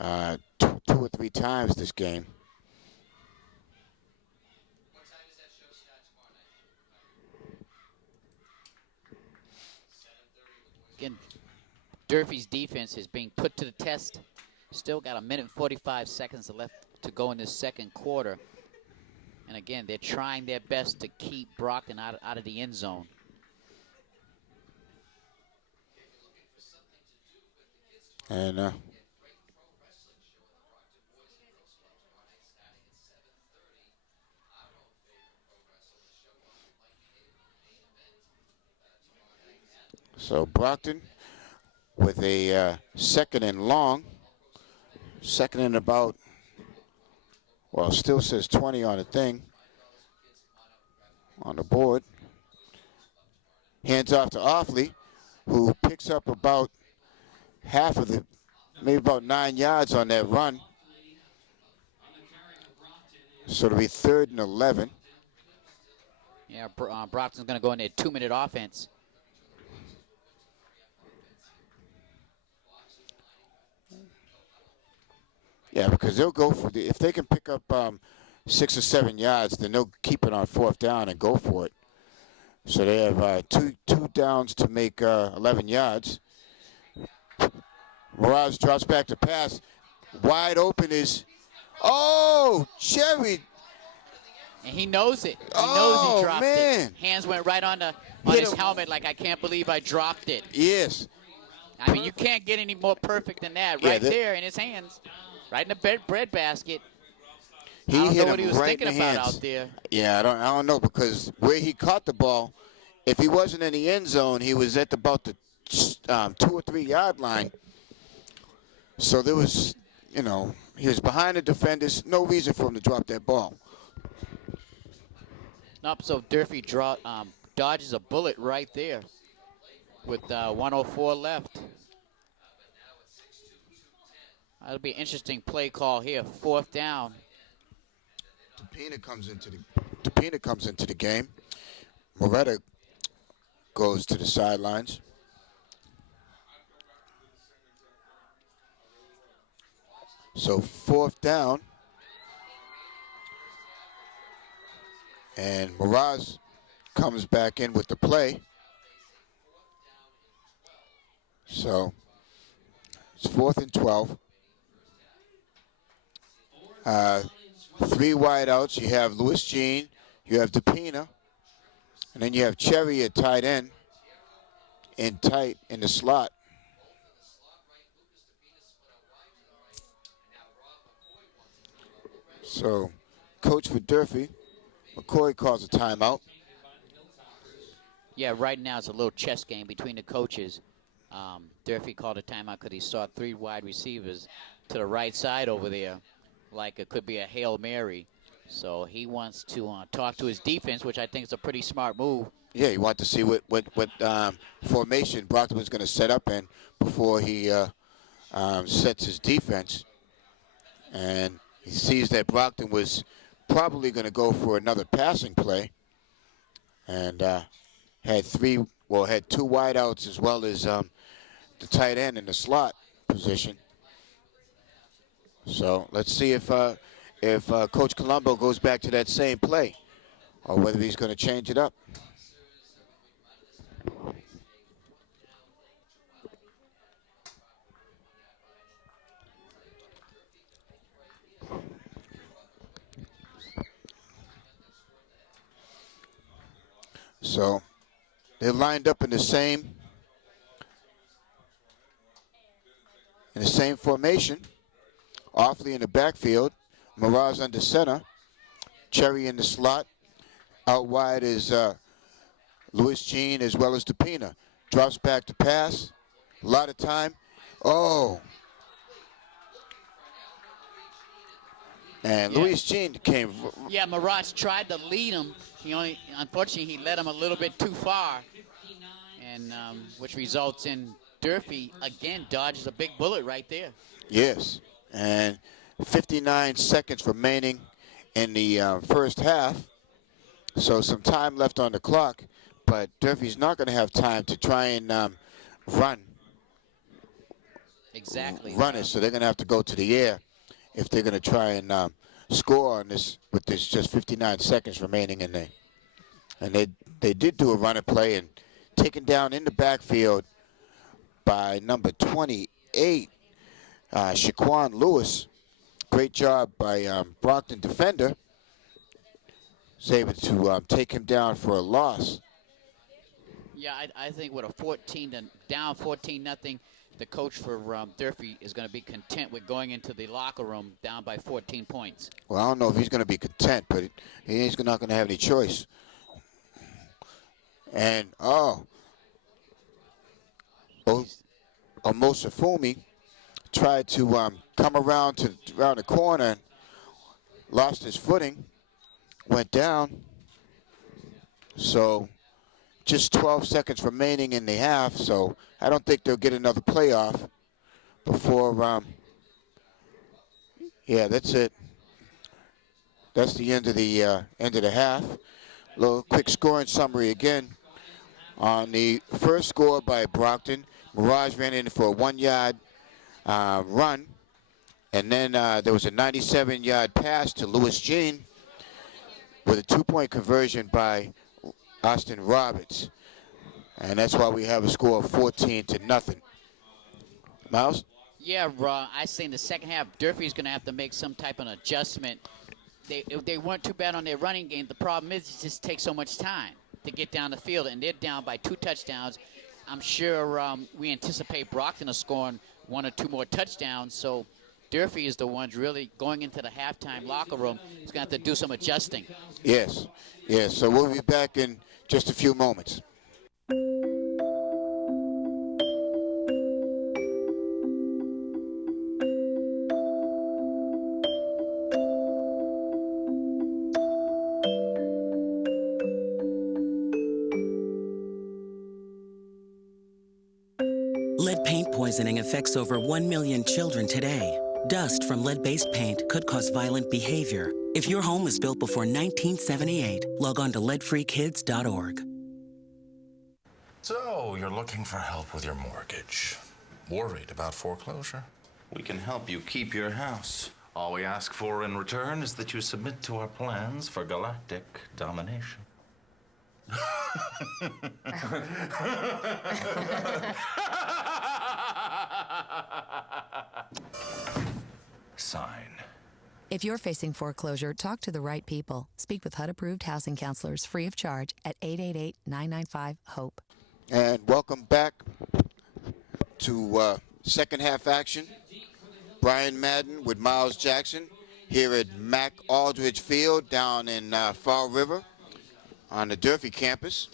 2 or 3 times this game. Again, Durfee's defense is being put to the test. Still got 1 minute and 45 seconds left to go in this second quarter. And again, they're trying their best to keep Brockton out of the end zone. And so Brockton with a 2nd and long. 2nd and about, well, still says 20 on the thing, on the board. Hands off to Offley, who picks up about half of the, maybe about 9 yards on that run. So it'll be 3rd and 11. Yeah, Brockton's going to go into a 2-minute offense. Yeah, because they'll go for the, if they can pick up 6 or 7 yards, then they'll keep it on 4th down and go for it. So they have two downs to make 11 yards. Mirage drops back to pass. Wide open is, Cherry. And he knows it. He knows he dropped man. it. Hands went right on his helmet like, I can't believe I dropped it. Yes. I mean, you can't get any more perfect than that. Right there in his hands. Right in the bread basket. He I don't hit know what him he was right thinking in the about hands. out there. Yeah, I don't know, because where he caught the ball, if he wasn't in the end zone, he was at about the 2 or 3 yard line. So there was, he was behind the defenders. No reason for him to drop that ball. Nope, so Durfee dodges a bullet right there. with 104 left. That'll be an interesting play call here. 4th down. Dupina comes into the game. Moretta goes to the sidelines. So 4th down. And Mirage comes back in with the play. So it's 4th and 12. 3 wideouts. You have Louis Jean, you have Dupina, and then you have Cherry at tight end, in tight in the slot. So, coach for Durfee, McCoy calls a timeout. Yeah, right now it's a little chess game between the coaches. Durfee called a timeout because he saw 3 wide receivers to the right side over there, like it could be a Hail Mary. So he wants to talk to his defense, which I think is a pretty smart move. Yeah, you want to see what formation Brockton was going to set up in before he sets his defense. And he sees that Brockton was probably going to go for another passing play, and had 2 wideouts as well as the tight end in the slot position. So let's see if Coach Colombo goes back to that same play, or whether he's going to change it up. So they're lined up in the same formation. Offley in the backfield, Mirage under center, Cherry in the slot. Out wide is Louis Jean as well as Dupina. Drops back to pass. A lot of time. Oh. And Louis Jean came. Yeah, Mirage tried to lead him. Unfortunately, he led him a little bit too far, and which results in Durfee again dodges a big bullet right there. Yes, and 59 seconds remaining in the first half. So some time left on the clock, but Durfee's not going to have time to try and run. Exactly. Run it, so they're going to have to go to the air if they're going to try and score on this with this just 59 seconds remaining in there. And they did do a running play and taken down in the backfield by number 28, Shaquan Lewis. Great job by Brockton defender. Was able to take him down for a loss. Yeah, I think with a down 14-0, the coach for Durfee is going to be content with going into the locker room down by 14 points. Well, I don't know if he's going to be content, but he's not going to have any choice. And, Omosafumi tried to come around the corner and lost his footing, went down. So just 12 seconds remaining in the half, so I don't think they'll get another playoff before, yeah, that's it. That's the end of the half. Little quick scoring summary again. On the first score by Brockton, Mirage ran in for a 1-yard run, and then there was a 97-yard pass to Louis Jean with a 2-point conversion by Austin Roberts. And that's why we have a score of 14-0. Miles? Yeah, I say in the second half, Durfee's going to have to make some type of adjustment. They weren't too bad on their running game. The problem is it just takes so much time to get down the field, and they're down by 2 touchdowns. I'm sure we anticipate Brockton scoring 1 or 2 more touchdowns, so Durfee is the ones really going into the halftime locker room. He's going to have to do some adjusting. Yes, so we'll be back in just a few moments. Lead paint poisoning affects over 1 million children today. Dust from lead-based paint could cause violent behavior. If your home was built before 1978, log on to leadfreekids.org. So, you're looking for help with your mortgage. Worried about foreclosure? We can help you keep your house. All we ask for in return is that you submit to our plans for galactic domination. Sign. If you're facing foreclosure, talk to the right people. Speak with HUD-approved housing counselors free of charge at 888-995-HOPE. And welcome back to second half action. Brian Madden with Miles Jackson here at Mac Aldridge Field down in Fall River on the Durfee campus.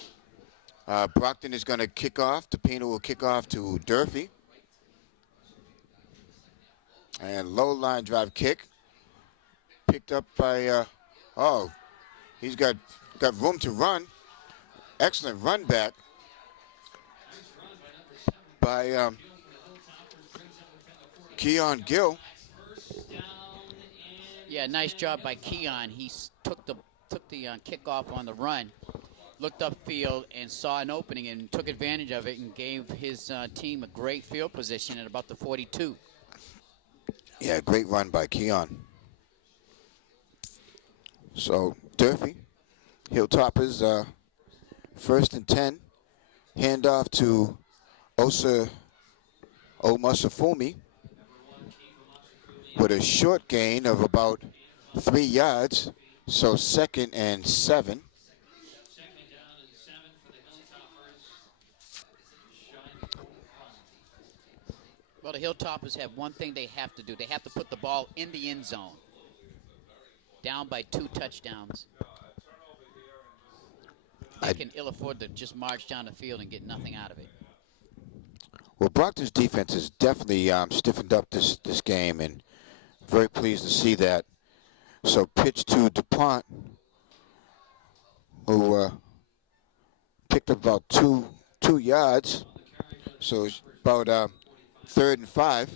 Brockton is going to kick off. Topino will kick off to Durfee. And low line drive kick. Picked up by, he's got room to run. Excellent run back by Keon Gill. Yeah, nice job by Keon. He took the kickoff on the run, looked upfield and saw an opening and took advantage of it and gave his team a great field position at about the 42. Yeah, great run by Keon. So Durfee, Hilltoppers, first and 10. Handoff to Omasafumi with a short gain of about 3 yards. So second and 7. Second down and 7 for the Hilltoppers. Well, the Hilltoppers have one thing they have to do. They have to put the ball in the end zone. Down by 2 touchdowns. They can ill afford to just march down the field and get nothing out of it. Well, Brockton's defense has definitely stiffened up this game, and very pleased to see that. So pitch to DuPont, who picked up about two yards. So it's about 3rd and 5.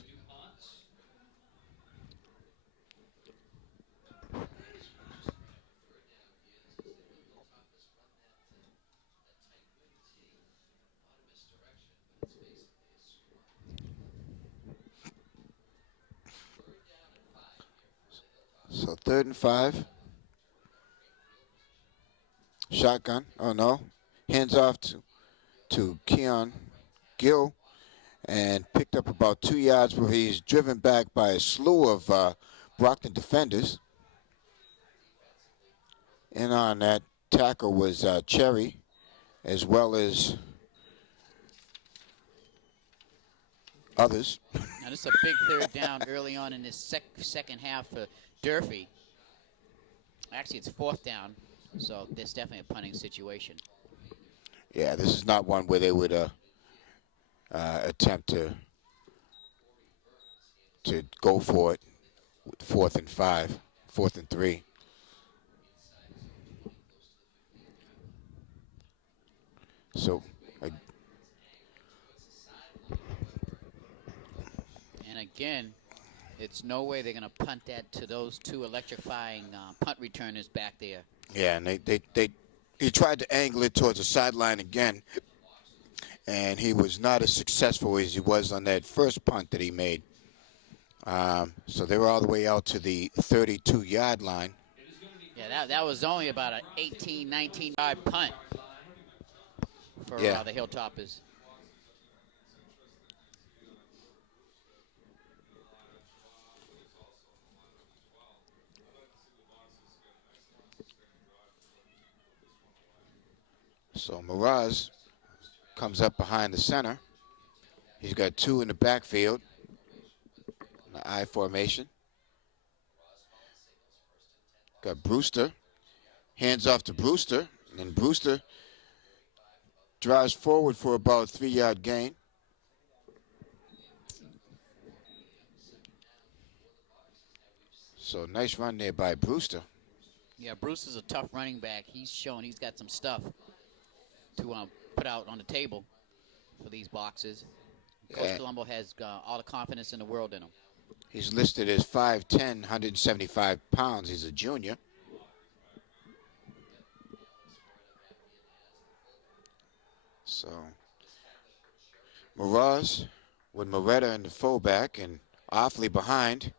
So 3rd and 5. Shotgun. Oh, no. Hands off to Keon Gill and picked up about 2 yards where he's driven back by a slew of Brockton defenders. And on that tackle was Cherry, as well as others. Now, this is a big 3rd down early on in this second half for Durfee. Actually, it's 4th down, so there's definitely a punting situation. Yeah, this is not one where they would attempt to go for it with 4th and 5, 4th and 3. So, and again, it's no way they're going to punt that to those 2 electrifying punt returners back there. yeah, and he tried to angle it towards the sideline again, and he was not as successful as he was on that first punt that he made. So they were all the way out to the 32-yard line. Yeah, that was only about an 18, 19-yard punt for the Hilltoppers. So Miraz comes up behind the center. He's got 2 in the backfield. The I formation. Got Brewster. Hands off to Brewster. And Brewster drives forward for about a 3-yard gain. So nice run there by Brewster. Yeah, Brewster's a tough running back. He's shown he's got some stuff to put out on the table for these boxes. Coach Colombo has all the confidence in the world in him. He's listed as 5'10", 175 pounds. He's a junior. So, Miraz with Moretta in the fullback and Offley behind.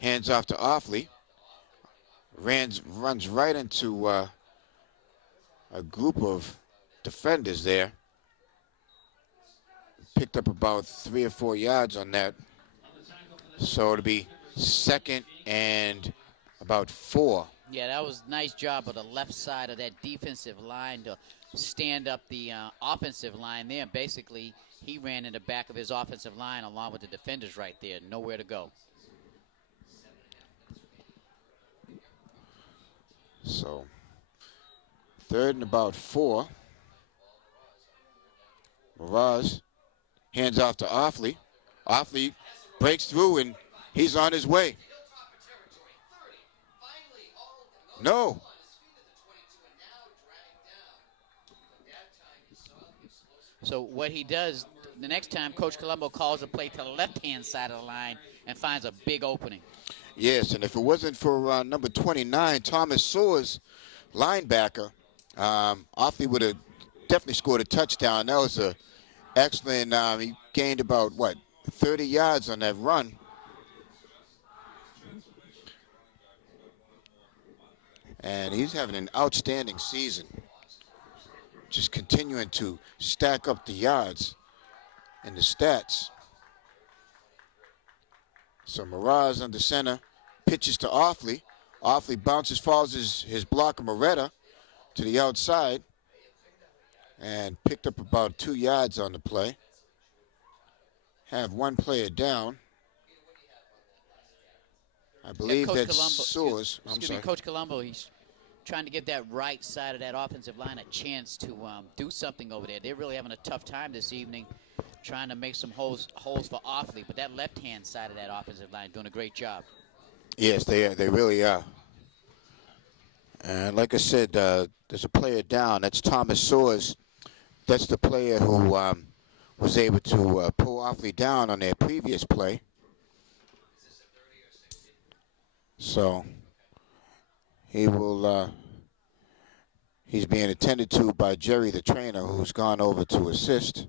Hands off to Offley. Runs right into a group of defenders there. Picked up about 3 or 4 yards on that. So it'll be 2nd and about 4. Yeah, that was a nice job of the left side of that defensive line to stand up the offensive line there. Basically, he ran in the back of his offensive line along with the defenders right there. Nowhere to go. So 3rd and about 4. Miraz hands off to Offley. Offley breaks through and he's on his way. No. So what he does, the next time Coach Colombo calls a play to the left-hand side of the line and finds a big opening. Yes, and if it wasn't for number 29, Thomas Sewers, linebacker, Offley would have definitely scored a touchdown. That was a excellent. He gained about, 30 yards on that run. And he's having an outstanding season. Just continuing to stack up the yards and the stats. So Miraz under center, pitches to Offley. Offley bounces, follows his blocker Moretta to the outside and picked up about 2 yards on the play. Have one player down. I believe that's Sewers. Excuse me, Coach Colombo, he's trying to give that right side of that offensive line a chance to do something over there. They're really having a tough time this evening trying to make some holes for Offley, but that left-hand side of that offensive line doing a great job. Yes, they really are. And like I said, there's a player down. That's Thomas Sewers. That's the player who was able to pull Offley down on their previous play. So he will. He's being attended to by Jerry, the trainer, who's gone over to assist.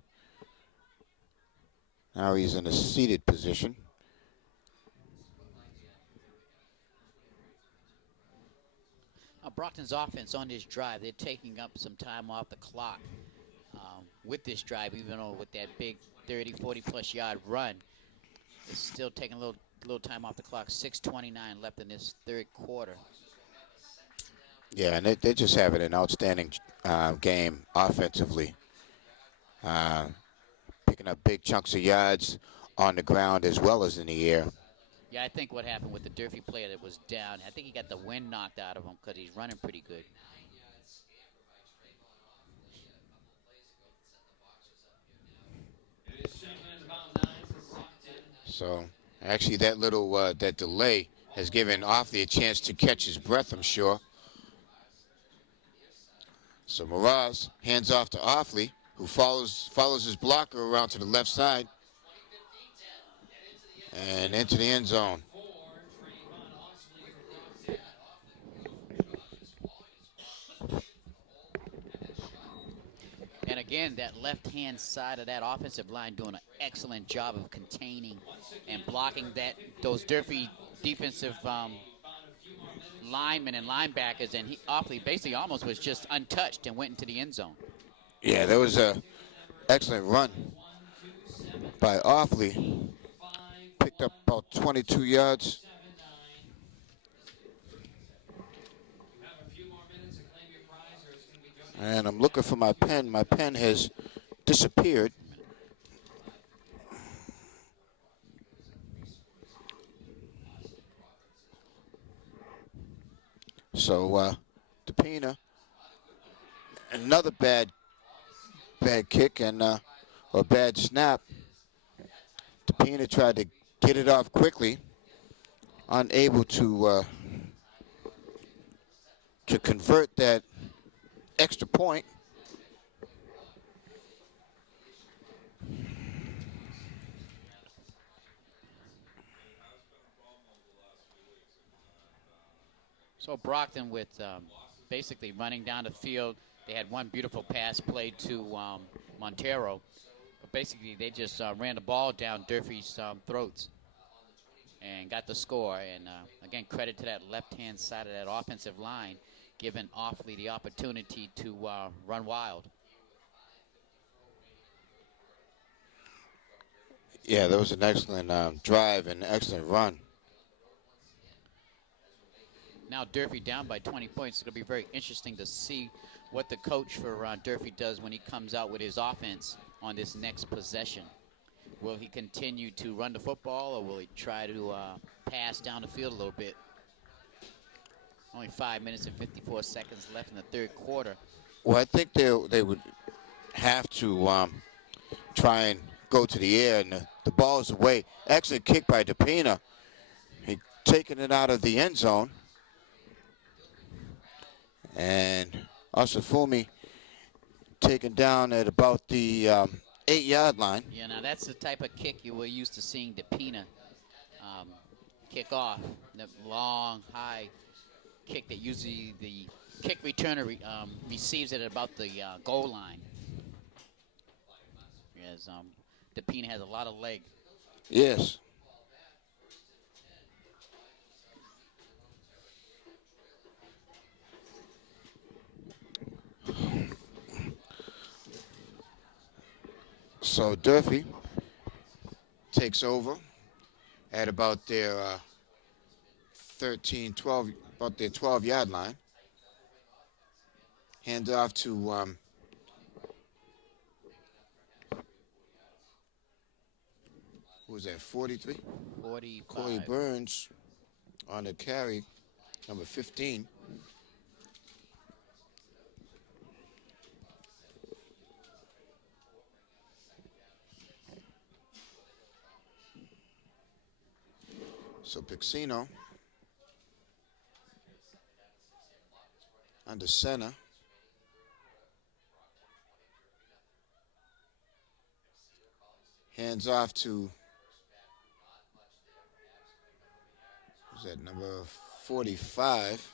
Now he's in a seated position. Brockton's offense on this drive, they're taking up some time off the clock with this drive, even though with that big 30, 40-plus yard run, it's still taking a little time off the clock. 6:29 left in this 3rd quarter. Yeah, and they're just having an outstanding game offensively. Picking up big chunks of yards on the ground as well as in the air. Yeah, I think what happened with the Durfee player that was down, I think he got the wind knocked out of him because he's running pretty good. So actually that little that delay has given Offley a chance to catch his breath, I'm sure. So Miraz hands off to Offley, who follows his blocker around to the left side and into the end zone. And again, that left-hand side of that offensive line doing an excellent job of containing and blocking those Durfee defensive linemen and linebackers, and Offley basically almost was just untouched and went into the end zone. Yeah, that was an excellent run by Offley. Picked up about 22 yards. And I'm looking for my pen. My pen has disappeared. So, DePina, another bad kick and a bad snap. DePina tried to get it off quickly, unable to convert that extra point. So Brockton with basically running down the field. They had one beautiful pass played to Montero. But basically, they just ran the ball down Durfee's throats and got the score. And, again, credit to that left-hand side of that offensive line, giving Offley the opportunity to run wild. Yeah, that was an excellent drive and excellent run. Now Durfee down by 20 points. It's going to be very interesting to see what the coach for Durfee does when he comes out with his offense on this next possession. Will he continue to run the football, or will he try to pass down the field a little bit? Only 5 minutes and 54 seconds left in the third quarter. Well, I think they would have to try and go to the air, and the ball is away. Excellent kick by DePina. He taking it out of the end zone. And Osafumi taken down at about the 8-yard line. Yeah, now that's the type of kick you were used to seeing DePina kick off. The long, high kick that usually the kick returner receives it at about the goal line. Yes, DePina has a lot of leg. Yes. So Durfee takes over at about their 12, about their 12-yard line. Hand off to who was that, 43? 45. Corey Burns on the carry, number 15. So Pixino under center. Hands off to, who's that, number 45.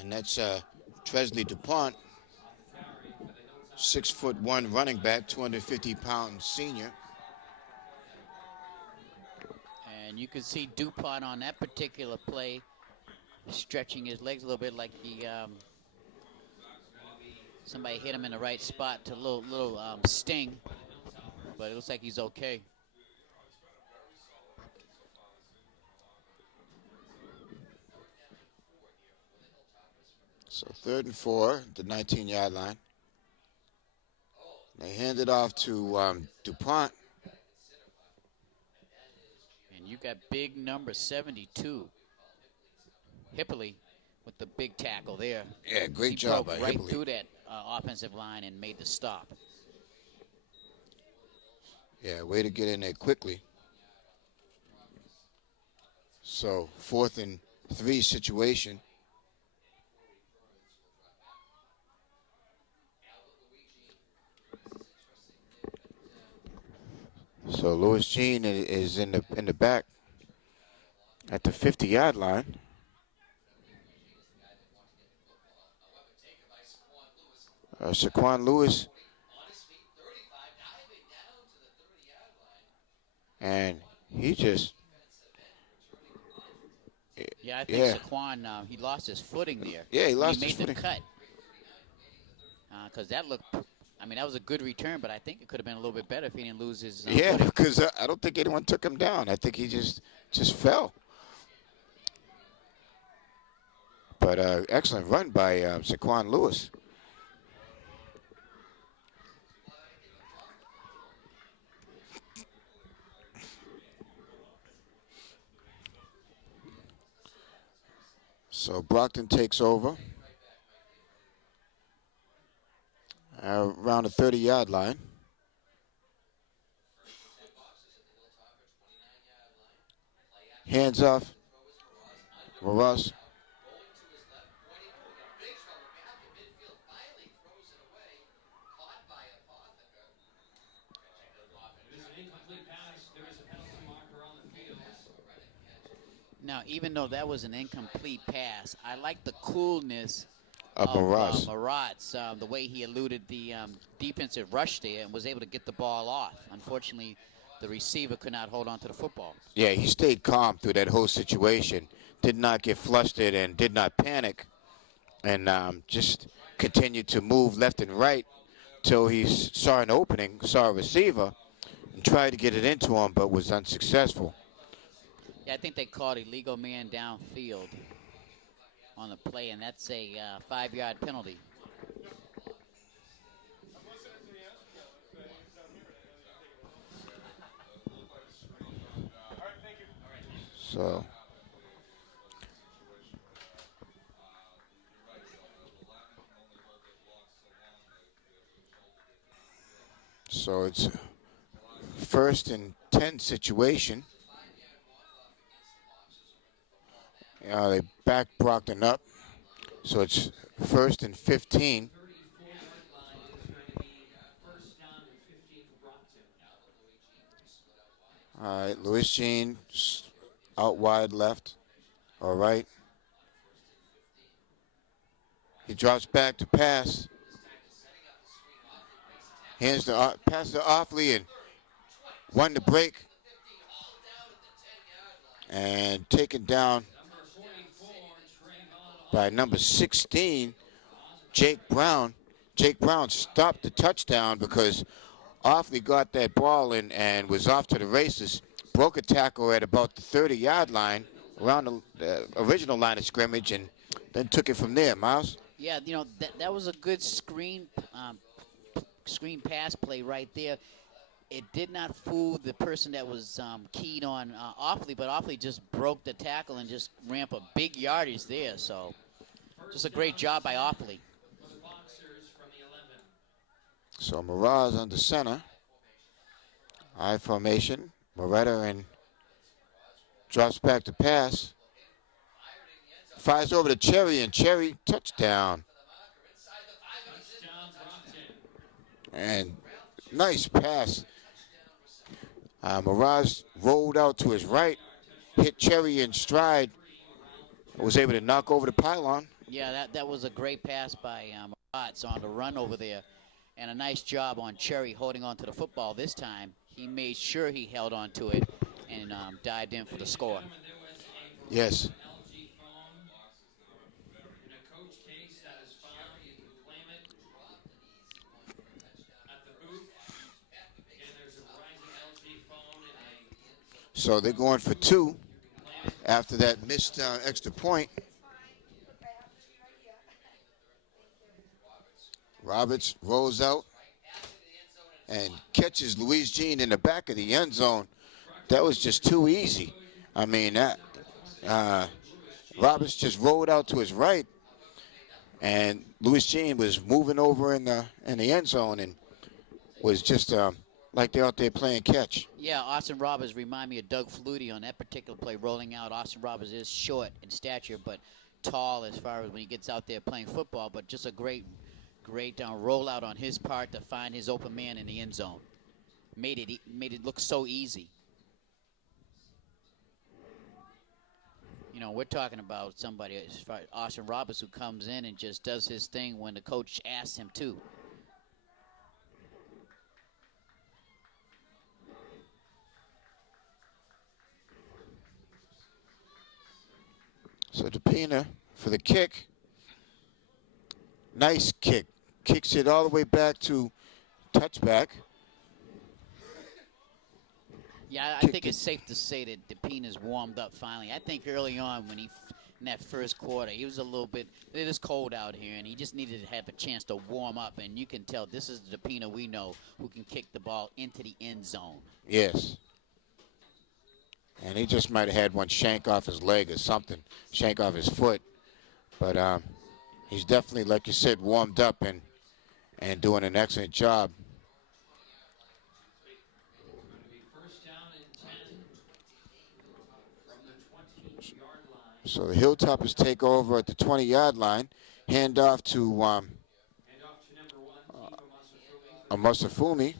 And that's Tresley DuPont, 6'1" running back, 250-pound senior. And you can see DuPont on that particular play stretching his legs a little bit, like he somebody hit him in the right spot to a little sting, but it looks like he's okay. So 3rd and 4, the 19-yard line. They hand it off to DuPont. And you got big number 72, Hippley, with the big tackle there. Yeah, great he job broke by right Hippley. through that offensive line and made the stop. Yeah, way to get in there quickly. So 4th and 3 situation. So Louis Jean is in the back at the 50-yard line. Saquon Lewis. And he just... Yeah, I think Saquon, he lost his footing there. Yeah, he lost his footing. He made the cut. Because that looked... I mean, that was a good return, but I think it could have been a little bit better if he didn't lose his yeah, footing. because I don't think anyone took him down. I think he just fell. But excellent run by Saquon Lewis. So Brockton takes over around the 30-yard line. Hands off. Ross. Now, even though that was an incomplete pass, I like the coolness of Mraz. Marat's, the way he eluded the defensive rush there and was able to get the ball off. Unfortunately, the receiver could not hold on to the football. Yeah, he stayed calm through that whole situation, did not get flustered and did not panic, and just continued to move left and right till he saw an opening, saw a receiver, and tried to get it into him, but was unsuccessful. Yeah, I think they called illegal man downfield on the play, and that's a 5-yard penalty. So it's 1st and 10 situation. They back Brockton up. So it's 1st and 15. 34-yard line is going to be first down and 15 for Brockton. All right, Louis Jean out wide left or right. He drops back to pass. Hands the pass to Offley and won the break. And taken down by number 16, Jake Brown. Jake Brown stopped the touchdown because Offley got that ball in and was off to the races. Broke a tackle at about the 30-yard line, around the original line of scrimmage, and then took it from there. Miles? Yeah, you know, that was a good screen pass play right there. It did not fool the person that was keyed on Offley, but Offley just broke the tackle and just ran up a big yardage there. So just a great job by Offley. So Mraz under center. I formation. Moretta and drops back to pass. Fires over to Cherry, and Cherry touchdown. And nice pass. Mraz rolled out to his right, hit Cherry in stride, was able to knock over the pylon. Yeah, that was a great pass by Mraz on the run over there. And a nice job on Cherry holding on to the football this time. He made sure he held on to it and dived in for the score. Yes. So they're going for 2 after that missed extra point. Roberts rolls out and catches Louise Jean in the back of the end zone. That was just too easy. I mean, Roberts just rolled out to his right, and Louis Jean was moving over in the end zone and was just like they're out there playing catch. Yeah, Austin Roberts remind me of Doug Flutie on that particular play, rolling out. Austin Roberts is short in stature, but tall as far as when he gets out there playing football, but just a great rollout on his part to find his open man in the end zone. Made it look so easy. You know, we're talking about somebody as far as Austin Roberts who comes in and just does his thing when the coach asks him to. So DePina for the kick. Nice kick. Kicks it all the way back to touchback. Yeah, I think it's safe to say that DePina's warmed up finally. I think early on when in that first quarter, he was a little bit, it is cold out here, and he just needed to have a chance to warm up. And you can tell this is the DePina we know who can kick the ball into the end zone. Yes. And he just might have had one shank off his leg or something, shank off his foot. But he's definitely, like you said, warmed up and doing an excellent job. So the Hilltoppers take over at the 20-yard line. Hand off to Masafumi.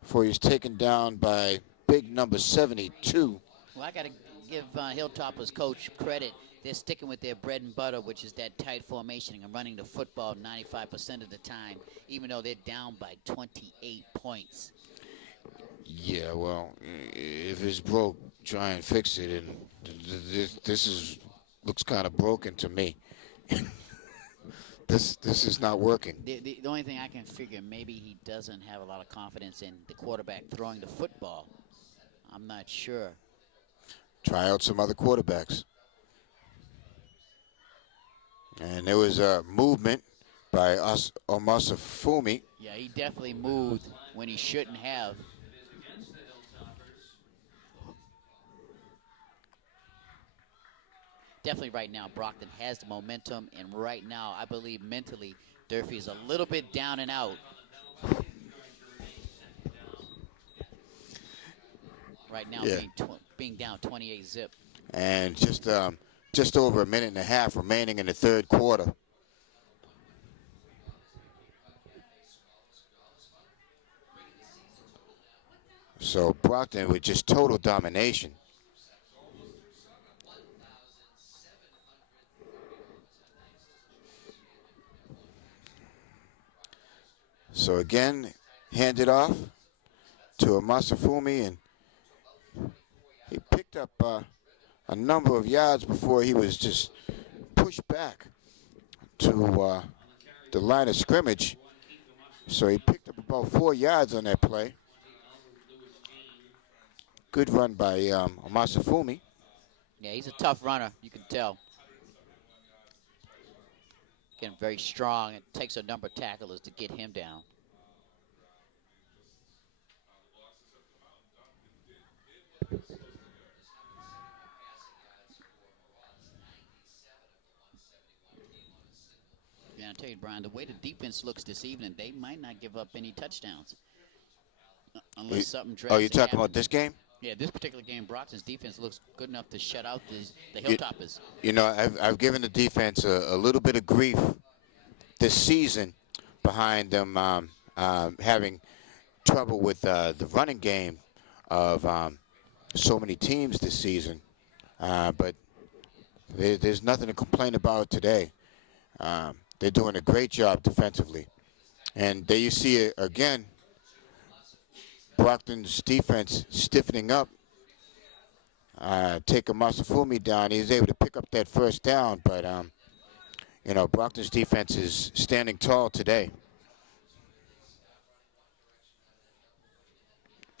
Before he's taken down by big number 72, Well, I got to give Hilltoppers coach credit. They're sticking with their bread and butter, which is that tight formation and running the football 95% of the time, even though they're down by 28 points. Yeah, well, if it's broke, try and fix it. And this is looks kind of broken to me. This is not working. The only thing I can figure, maybe he doesn't have a lot of confidence in the quarterback throwing the football. I'm not sure. Try out some other quarterbacks. And there was a movement by Omasafumi. Yeah, he definitely moved when he shouldn't have. Definitely right now, Brockton has the momentum, and right now, I believe mentally, Durfee is a little bit down and out. Right now, Yeah. being down 28-zip. And just over a minute and a half remaining in the third quarter. So Brockton with just total domination. So again, handed off to Masafumi, and he picked up a number of yards before he was just pushed back to the line of scrimmage. So he picked up about 4 yards on that play. Good run by Masafumi. Yeah, he's a tough runner, you can tell. Again, very strong. It takes a number of tacklers to get him down. Yeah, I'll tell you, Brian, the way the defense looks this evening, they might not give up any touchdowns. Unless something drastic Oh, you're talking happens. about this game? Yeah, this particular game, Brockton's defense looks good enough to shut out the Hilltoppers. You know, I've given the defense a little bit of grief this season behind them having trouble with the running game of so many teams this season. But there's nothing to complain about today. They're doing a great job defensively. And there you see it again, Brockton's defense stiffening up, taking Masafumi down. He was able to pick up that first down, but, you know, Brockton's defense is standing tall today.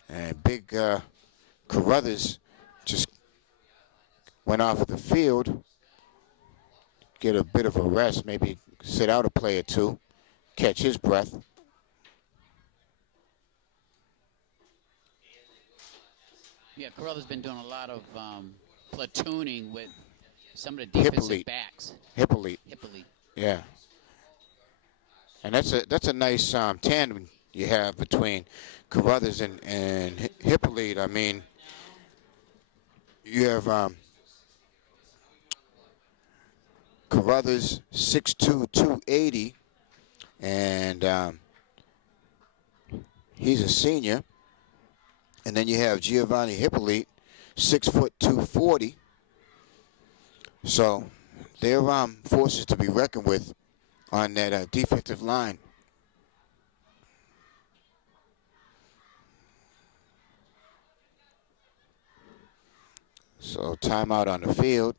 And big Carruthers just went off the field, get a bit of a rest, maybe sit out a play or two, catch his breath. Yeah, Carruthers been doing a lot of platooning with some of the defensive backs. Hippolyte. Hippolyte. Yeah. And that's a nice tandem you have between Carruthers and Hippolyte. I mean, you have Carruthers 6'2", 280, and he's a senior. And then you have Giovanni Hippolyte, 6 foot 240. So they're forces to be reckoned with on that defensive line. So timeout on the field.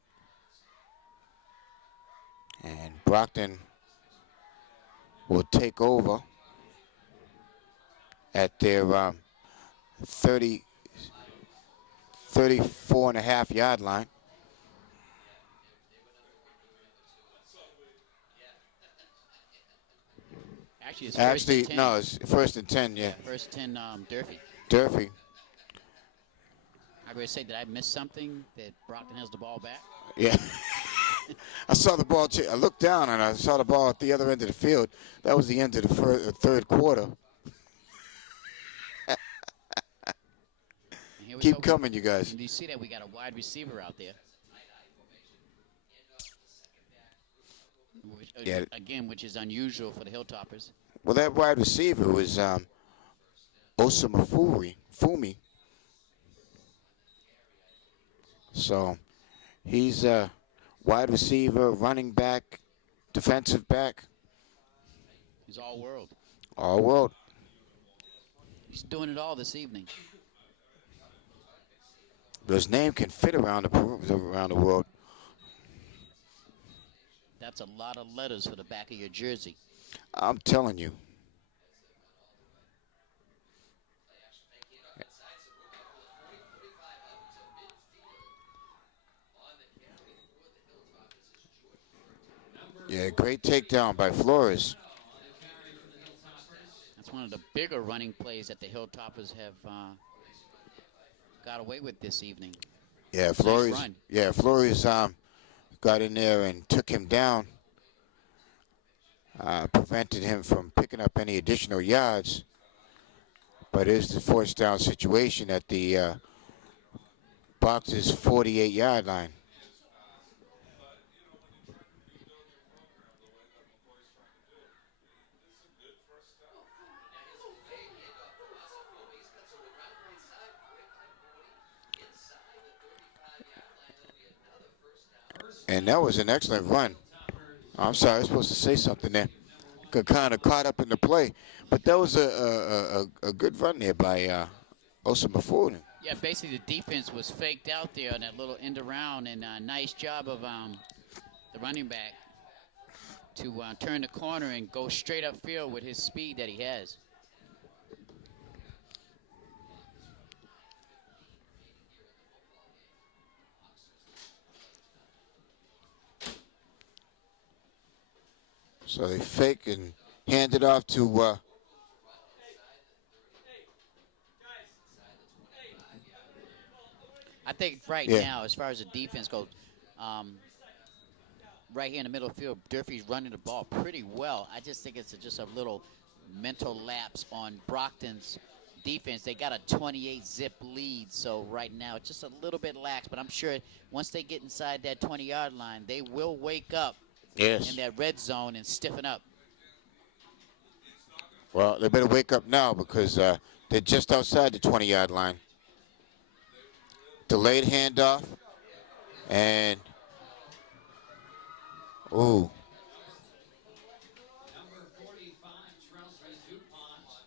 And Brockton will take over at their 34.5-yard line. Actually, it's first and 10. No, it's first and 10, yeah. First 10, Durfee. Durfee. I would say, did I miss something that Brockton has the ball back? Yeah. I saw the ball. I looked down and I saw the ball at the other end of the field. That was the end of the third quarter. Keep coming, you guys. Do you see that we got a wide receiver out there? Yeah. Again, which is unusual for the Hilltoppers. Well, that wide receiver was Fumi. So he's a wide receiver, running back, defensive back, He's all world. all world. He's doing it all this evening. His name can fit around the world. That's a lot of letters for the back of your jersey. I'm telling you. Yeah, great takedown by Flores. That's one of the bigger running plays that the Hilltoppers have got away with this evening. Yeah, Nice Flores. run. Yeah, Flores got in there and took him down. Prevented him from picking up any additional yards. But it's the first down situation at the Boxers' 48-yard line. And that was an excellent run. I'm sorry, I was supposed to say something there. Got kind of caught up in the play. But that was a good run there by Osamafunu. Yeah, basically the defense was faked out there on that little end around, and nice job of the running back to turn the corner and go straight upfield with his speed that he has. So they fake and hand it off to I think right Yeah. now, as far as the defense goes, right here in the middle of the field, Durfee's running the ball pretty well. I just think it's just a little mental lapse on Brockton's defense. They got a 28-zip lead, so right now it's just a little bit lax. But I'm sure once they get inside that 20-yard line, they will wake up in that red zone and stiffen up. Well, they better wake up now because they're just outside the 20-yard line. Delayed handoff. And, ooh.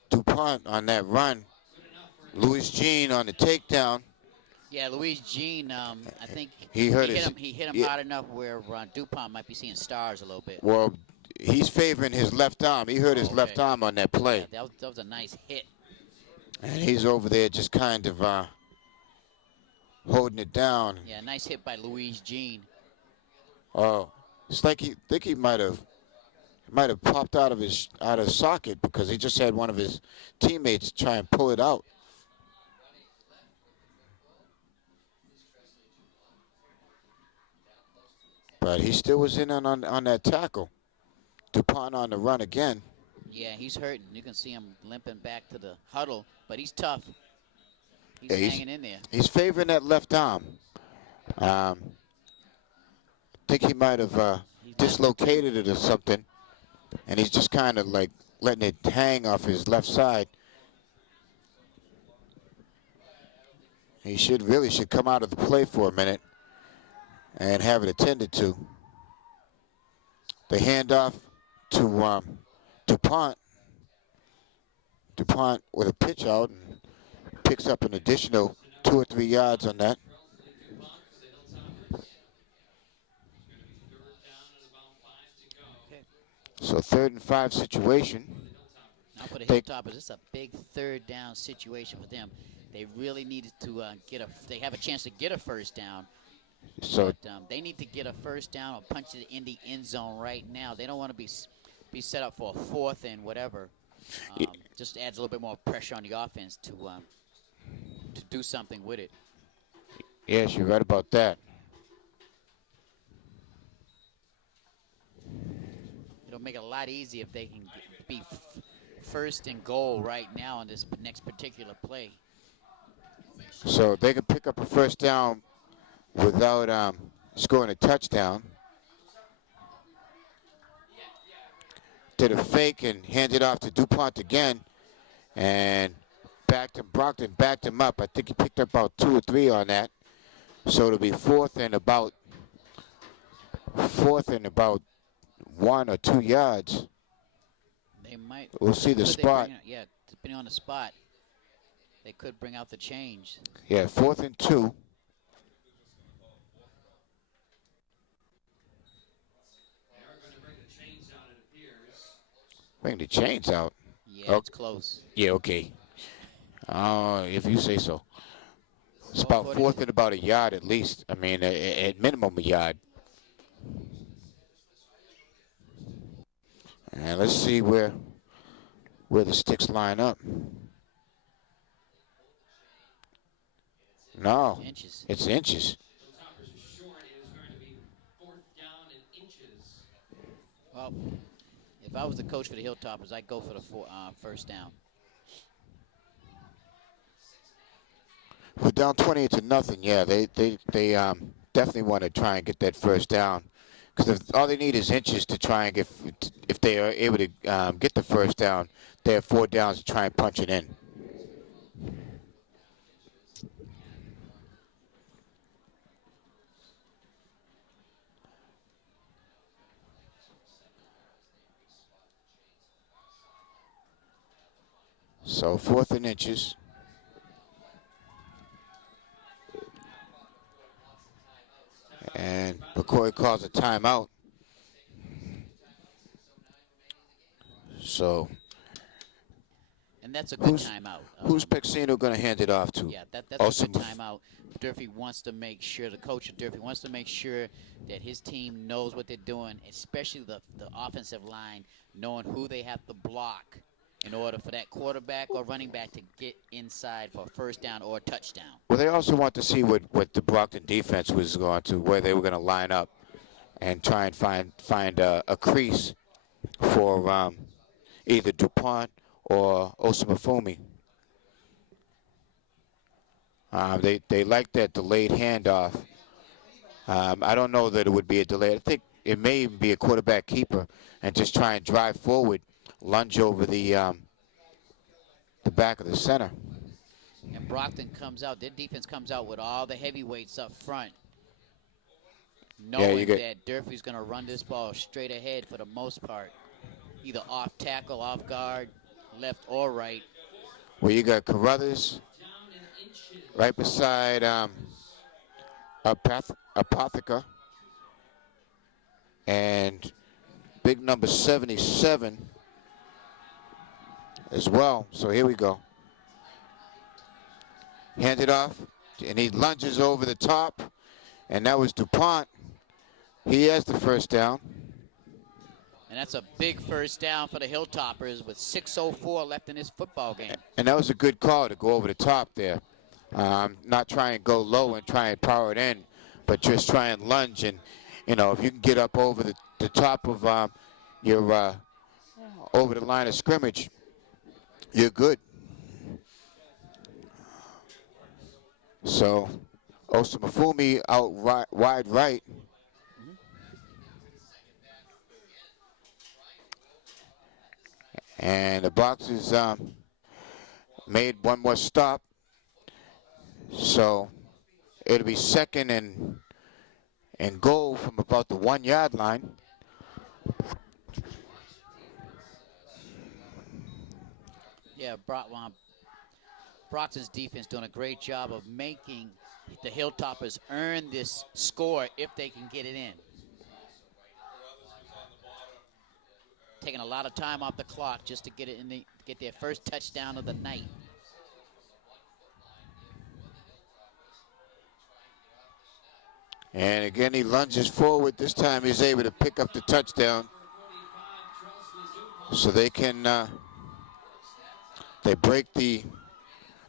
DuPont on that run. Louis Jean on the takedown. Yeah, Louis Jean, I think He hit him hard enough where DuPont might be seeing stars a little bit. Well, he's favoring his left arm. He hurt his left arm on that play. Yeah, that was a nice hit. And he's over there just kind of holding it down. Yeah, nice hit by Louis Jean. Oh, it's like he might have popped out of his socket because he just had one of his teammates try and pull it out. But he still was in on that tackle. DuPont on the run again. Yeah, he's hurting. You can see him limping back to the huddle, but he's tough. He's Yeah, hanging in there. He's favoring that left arm. I think he might have dislocated it or something, and he's just kind of like letting it hang off his left side. He should come out of the play for a minute and have it attended to. The handoff to DuPont. DuPont with a pitch out and picks up an additional 2 or 3 yards on that. So 3rd and 5 situation. Now for the Hilltoppers, it's a big 3rd down situation for them. They really needed to they have a chance to get a 1st down. So But they need to get a 1st down or punch it in the end zone right now. They don't want to be set up for a 4th and whatever. Just adds a little bit more pressure on the offense to do something with it. yes, you're right about that. It'll make it a lot easier if they can be 1st and goal right now on this next particular play. So they can pick up a 1st down without scoring a touchdown. Did a fake and handed off to DuPont again. And Brockton backed him up. I think he picked up about 2 or 3 on that. So it'll be fourth and about 1 or 2 yards. They might. We'll see the spot. Yeah, depending on the spot, they could bring out the change. Yeah, 4th and 2. They are going to bring the chains out, it appears. Bring the chains out. Yeah, it's close. Yeah, okay. If you say so. It's about 4th and about a yard at least. I mean, at minimum a yard. And let's see where the sticks line up. No, Inches. it's inches. Hilltoppers is short. It is going to be 4th down and inches. Well, if I was the coach for the Hilltoppers, I'd go for the first down. We're down 28-0. Yeah, they definitely want to try and get that first down, because if all they need is inches to try and get, if they are able to get the first down, they have 4 downs to try and punch it in. So 4th and inches. And McCoy calls a timeout. So. And that's a good timeout. Who's Pexino going to hand it off to? Yeah, that's a good timeout. Durfee wants to make sure, the coach of Durfee wants to make sure that his team knows what they're doing, especially the offensive line, knowing who they have to block in order for that quarterback or running back to get inside for a first down or a touchdown. Well, they also want to see what the Brockton defense was going to, where they were going to line up and try and find a crease for either DuPont or Osamafumi. They like that delayed handoff. I don't know that it would be a delay. I think it may even be a quarterback keeper and just try and drive forward, lunge over the back of the center. And Brockton comes out, their defense comes out with all the heavyweights up front, knowing that Durfee's going to run this ball straight ahead for the most part, either off tackle, off guard, left or right. Well, you got Carruthers right beside Apotheca and big number 77 as well. So here we go. Hand it off, and he lunges over the top, and that was DuPont. He has the first down. And that's a big first down for the Hilltoppers with 6:04 left in this football game. And that was a good call to go over the top there. Not try and go low and try and power it in, but just try and lunge. And, you know, if you can get up over the top of your over the line of scrimmage, you're good. So Osamafumi out wide right. And the Boxers made one more stop. So it'll be 2nd and goal from about the 1 yard line. Yeah, Brockton's defense doing a great job of making the Hilltoppers earn this score if they can get it in. Taking a lot of time off the clock just to get it in get their first touchdown of the night. And again, he lunges forward. This time he's able to pick up the touchdown. So they can they break the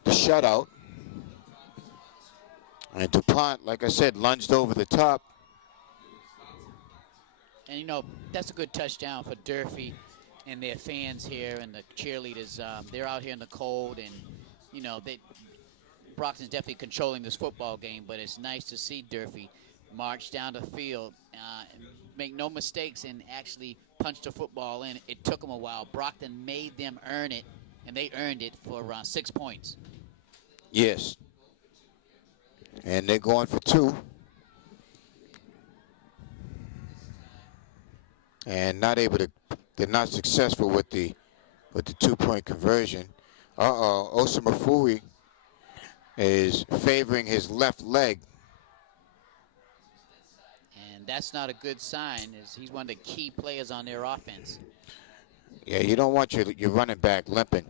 shutout. And DuPont, like I said, lunged over the top. And, you know, that's a good touchdown for Durfee and their fans here and the cheerleaders. They're out here in the cold, and, you know, Brockton's definitely controlling this football game, but it's nice to see Durfee march down the field, make no mistakes, and actually punch the football in. It took them a while. Brockton made them earn it, and they earned it for 6 points. Yes. And they're going for 2. And not able to, they're not successful with the 2-point conversion. Osamafui is favoring his left leg. And that's not a good sign, as he's one of the key players on their offense. Yeah, you don't want your running back limping.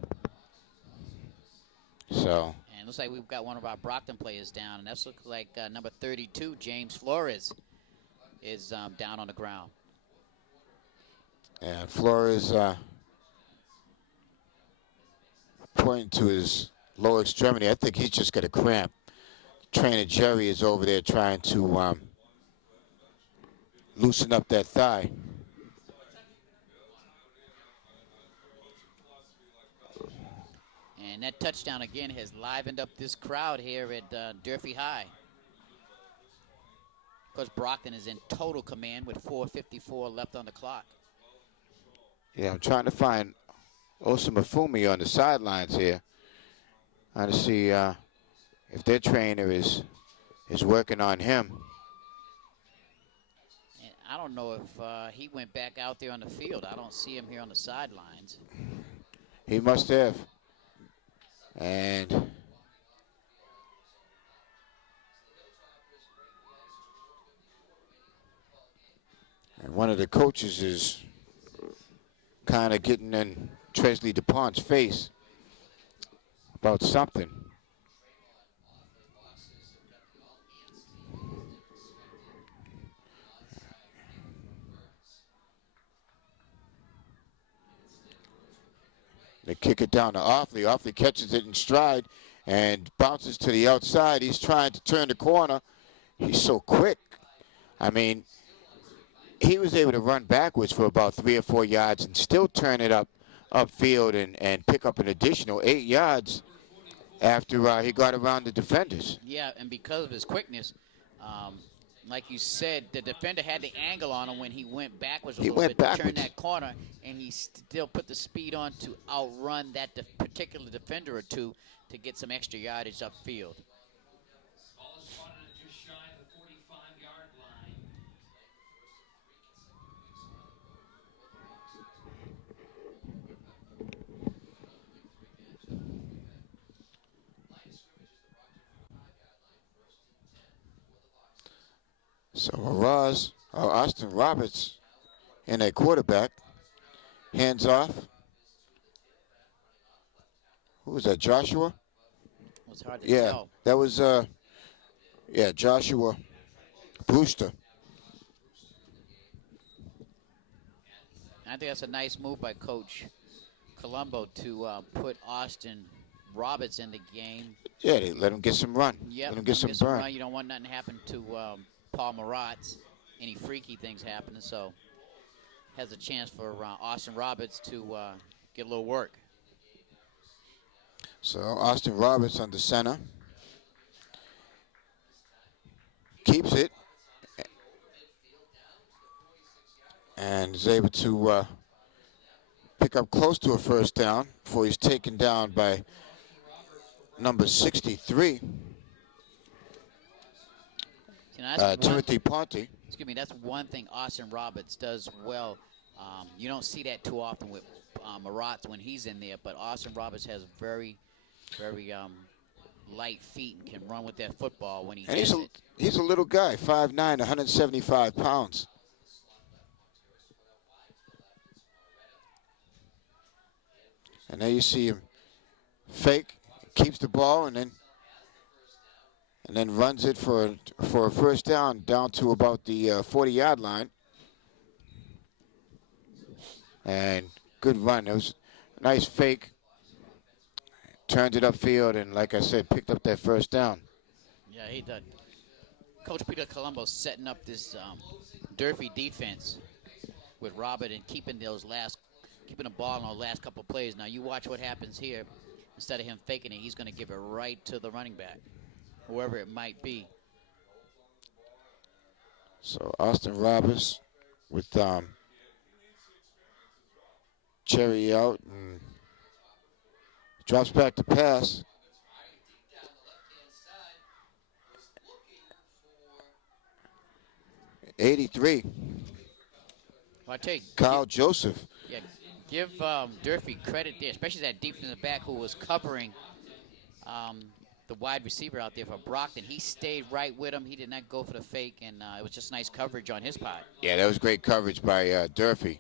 So. And it looks like we've got one of our Brockton players down, and that looks like number 32, James Flores, is down on the ground. And Flores pointing to his lower extremity. I think he's just got a cramp. Trainer Jerry is over there trying to loosen up that thigh. And that touchdown again has livened up this crowd here at Durfee High. Of course, Brockton is in total command with 4:54 left on the clock. Yeah, I'm trying to find Osamafumi on the sidelines here. Trying to see if their trainer is working on him. And I don't know if he went back out there on the field. I don't see him here on the sidelines. He must have. And one of the coaches is kind of getting in Tresley DuPont's face about something. They kick it down to Offley. Offley catches it in stride and bounces to the outside. He's trying to turn the corner. He's so quick. I mean, he was able to run backwards for about 3 or 4 yards and still turn it upfield and pick up an additional 8 yards after he got around the defenders. Yeah, and because of his quickness, like you said, the defender had the angle on him when he went backwards a little bit to turn that corner, and he still put the speed on to outrun that particular defender or two to get some extra yardage upfield. Ball is spotted at just shy of the 45-yard line. So Austin Roberts in a quarterback. Hands off. Who was that, Joshua? It's hard to Yeah, tell. that was, Joshua Brewster. I think that's a nice move by Coach Colombo to put Austin Roberts in the game. Yeah, they let him get some run. Yep, Let him get some burn. run. You don't want nothing to happen to Paul Maratz, any freaky things happening, so has a chance for Austin Roberts to get a little work. So Austin Roberts under center. Keeps it. And is able to pick up close to a first down before he's taken down by number 63, Timothy Ponte. Excuse me, that's one thing Austin Roberts does well. You don't see that too often with Maratz when he's in there, but Austin Roberts has very, very light feet and can run with that football when he has it. He's a little guy, 5'9", 175 pounds. And there you see him fake, keeps the ball, and then runs it for a first down to about the 40-yard line. And good run. It was a nice fake. Turned it upfield, and like I said, picked up that first down. Yeah, he did. Coach Peter Colombo setting up this Durfee defense with Robert and keeping the ball on the last couple plays. Now you watch what happens here. Instead of him faking it, he's going to give it right to the running back, whoever it might be. So Austin Roberts with Cherry out and drops back to pass. 83. Well, I tell you, Kyle Joseph. yeah, give Durfee credit there, especially that defensive back who was covering the wide receiver out there for Brockton. He stayed right with him. He did not go for the fake, and it was just nice coverage on his part. Yeah, that was great coverage by Durfee.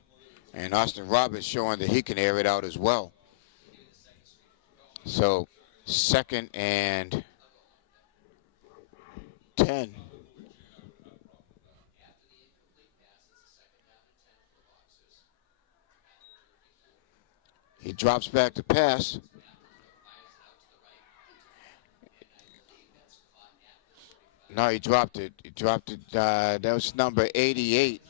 And Austin Roberts showing that he can air it out as well. So, 2nd and 10. He drops back to pass. No, he dropped it. He dropped it. That was number 88.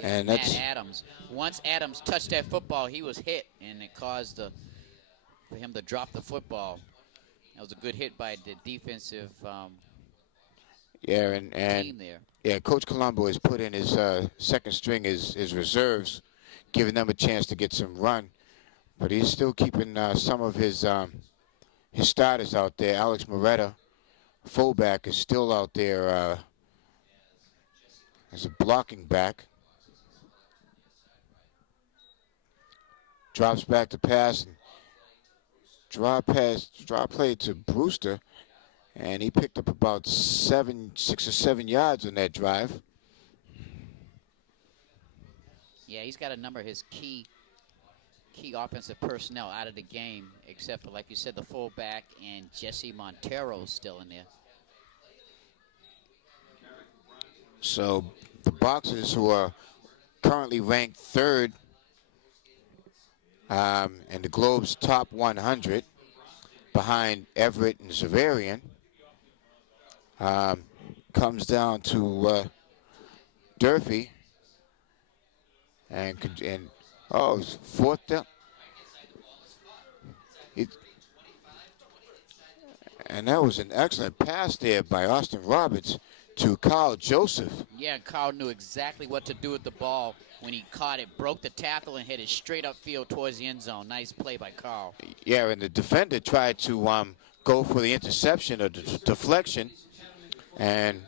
And that's Matt Adams. Once Adams touched that football, he was hit, and it caused for him to drop the football. That was a good hit by the defensive and team there. Yeah, Coach Colombo has put in his second string, his reserves, giving them a chance to get some run. But he's still keeping some of his starters out there. Alex Moretta, fullback, is still out there as a blocking back. Drops back to pass. And draw play to Brewster. And he picked up about 6 or 7 yards on that drive. Yeah, he's got a number of his key offensive personnel out of the game, except for, like you said, the fullback and Jesse Montero still in there. So the Boxers, who are currently ranked 3rd in the Globe's top 100, behind Everett and Zavarian, comes down to Durfee, and 4th down. And that was an excellent pass there by Austin Roberts to Kyle Joseph. Yeah, Kyle knew exactly what to do with the ball when he caught it, broke the tackle, and hit it straight upfield towards the end zone. Nice play by Kyle. Yeah, and the defender tried to go for the interception or deflection, and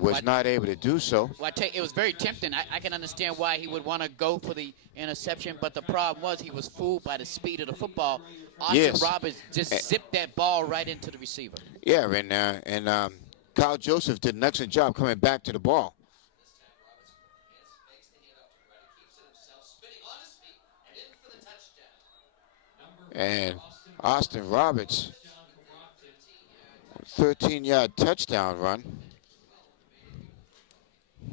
was not able to do so. Well, I tell you, it was very tempting. I can understand why he would want to go for the interception, but the problem was he was fooled by the speed of the football. Austin Roberts just zipped that ball right into the receiver. Yeah, and Kyle Joseph did an excellent job coming back to the ball. And Austin Roberts, 13-yard touchdown run.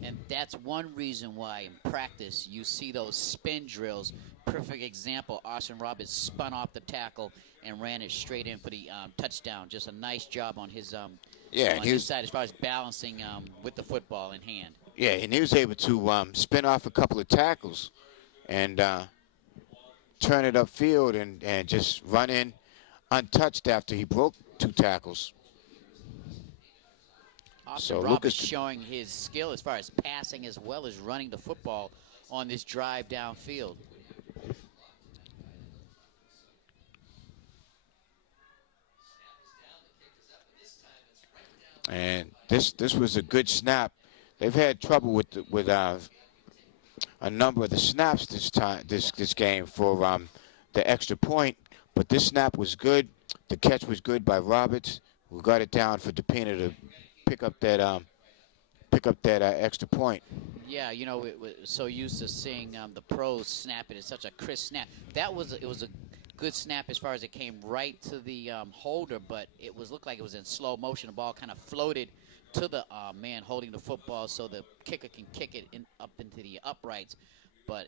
And that's one reason why in practice you see those spin drills. Perfect example, Austin Roberts spun off the tackle and ran it straight in for the touchdown. Just a nice job on his his side as far as balancing with the football in hand. Yeah, and he was able to spin off a couple of tackles and turn it upfield and just run in untouched after he broke 2 tackles. Austin Roberts showing his skill as far as passing as well as running the football on this drive downfield. And this was a good snap. They've had trouble with a number of the snaps this game for the extra point, but this snap was good. The catch was good by Roberts, who got it down for DePina to pick up that extra point. Yeah, you know, we're so used to seeing the pros snap it. It's such a crisp snap. It was a good snap as far as it came right to the holder, but looked like it was in slow motion. The ball kind of floated to the man holding the football, so the kicker can kick it up into the uprights. But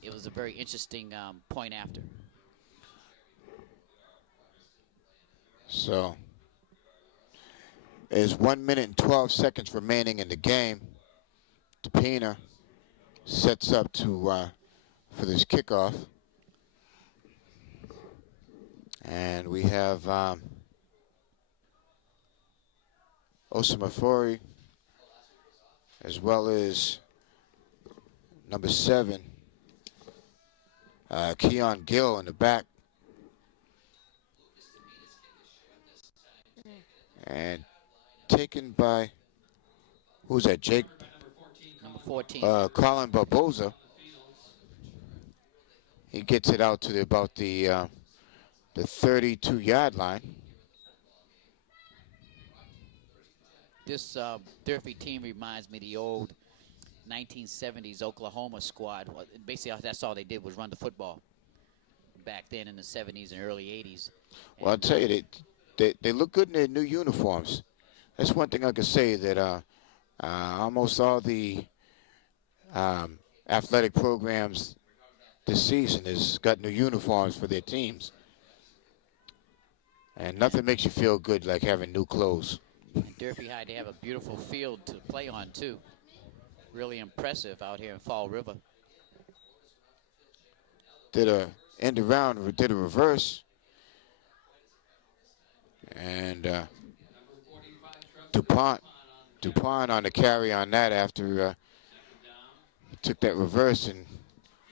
it was a very interesting point after. So there's 1 minute and 12 seconds remaining in the game. DePina sets up for this kickoff. And we have Osamafori as well as number 7, Keon Gill in the back. And taken by who's that? Jake Number 14. Colin Barboza. He gets it out to about the 32-yard line. This Durfee team reminds me of the old 1970s Oklahoma squad. Well, basically, that's all they did was run the football back then in the 70s and early 80s. Well, I'll tell you, they look good in their new uniforms. That's one thing I can say, that almost all the athletic programs this season has got new uniforms for their teams. And nothing makes you feel good like having new clothes. And Durfee High, they have a beautiful field to play on, too. Really impressive out here in Fall River. Did a end around, did a reverse. And DuPont on the carry on that after he took that reverse and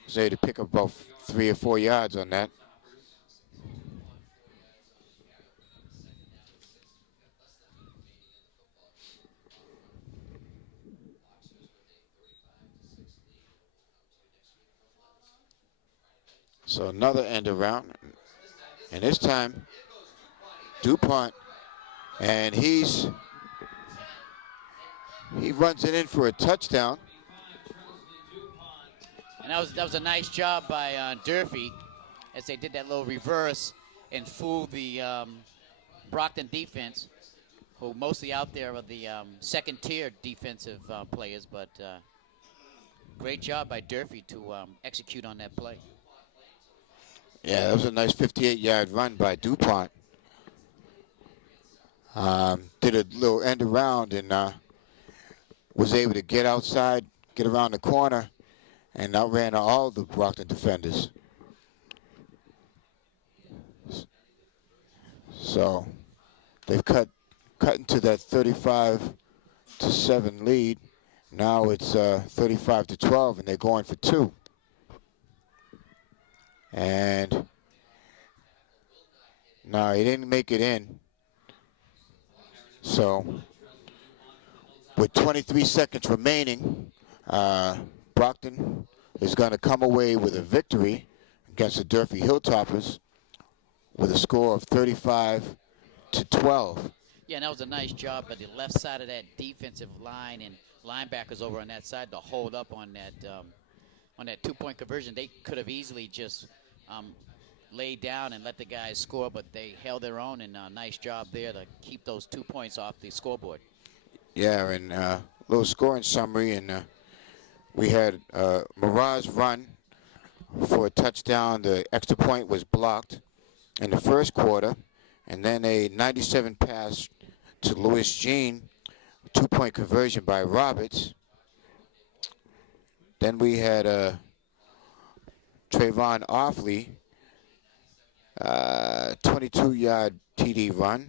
was able to pick up about 3 or 4 yards on that. So another end around, and this time DuPont, and he runs it in for a touchdown. And that was a nice job by Durfee as they did that little reverse and fooled the Brockton defense, who mostly out there are the second-tier defensive players, but great job by Durfee to execute on that play. Yeah, that was a nice 58-yard run by DuPont. Did a little end around and was able to get outside, get around the corner, and outran all the Brockton defenders. So they've cut into that 35-7 lead. Now it's 35-12, and they're going for 2. And no, he didn't make it in. So with 23 seconds remaining, Brockton is going to come away with a victory against the Durfee Hilltoppers with a score of 35-12. Yeah, and that was a nice job by the left side of that defensive line and linebackers over on that side to hold up on that two-point conversion. They could have easily just laid down and let the guys score, but they held their own, and a nice job there to keep those 2 points off the scoreboard. Yeah, and a little scoring summary, and we had Mirage run for a touchdown. The extra point was blocked in the first quarter, and then a 97 pass to Louis Jean, 2-point conversion by Roberts. Then we had Trayvon Offley, 22-yard TD run.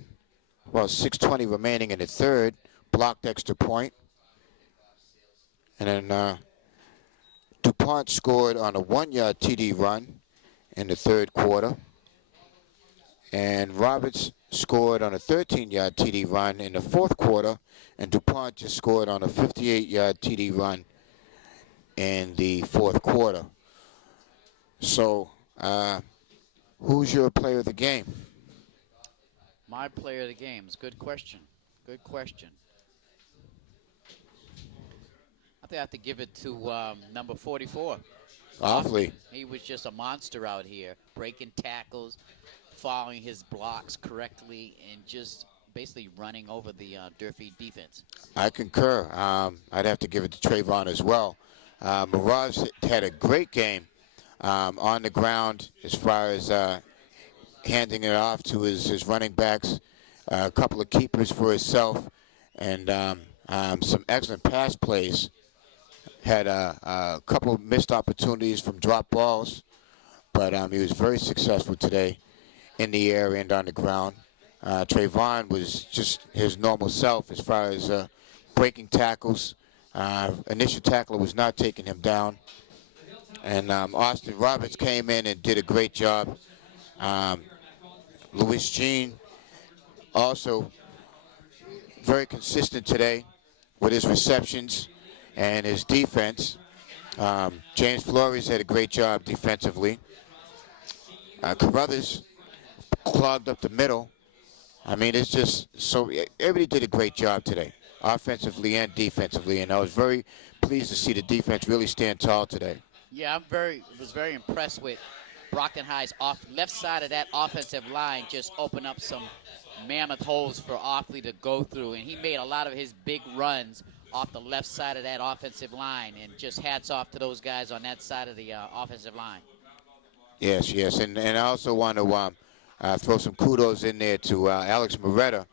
Well, 6:20 remaining in the third, blocked extra point. And then DuPont scored on a 1-yard TD run in the third quarter. And Roberts scored on a 13-yard TD run in the fourth quarter. And DuPont just scored on a 58-yard TD run in the fourth quarter. So, who's your player of the game? My player of the game is good question. Good question. I think I have to give it to number 44. Offley. He was just a monster out here, breaking tackles, following his blocks correctly, and just basically running over the Durfee defense. I concur. I'd have to give it to Trayvon as well. Mirage had a great game on the ground as far as handing it off to his running backs, a couple of keepers for himself, and some excellent pass plays. Had a couple of missed opportunities from drop balls, but he was very successful today in the air and on the ground. Trayvon was just his normal self as far as breaking tackles. Initial tackler was not taking him down. And Austin Roberts came in and did a great job. Louis Jean also very consistent today with his receptions and his defense. James Flores had a great job defensively. Carruthers clogged up the middle. I mean, it's just so everybody did a great job today, offensively and defensively, and I was very pleased to see the defense really stand tall today. Yeah, was very impressed with Brockton High's left side of that offensive line. Just opened up some mammoth holes for Offley to go through, and he made a lot of his big runs off the left side of that offensive line, and just hats off to those guys on that side of the offensive line. Yes, and I also want to throw some kudos in there to Alex Moretta.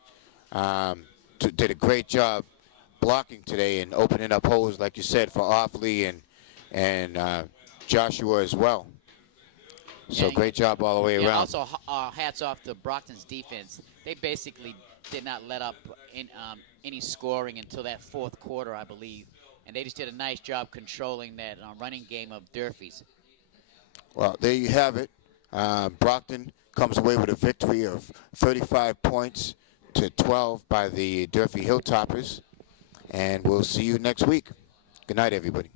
Did a great job blocking today and opening up holes, like you said, for Offley and Joshua as well. So Yeah, great job all the way around. Also, hats off to Brockton's defense. They basically did not let up any scoring until that fourth quarter, I believe. And they just did a nice job controlling that running game of Durfee's. Well, there you have it. Brockton comes away with a victory of 35 points to 12 by the Durfee Hilltoppers. And we'll see you next week. Good night, everybody.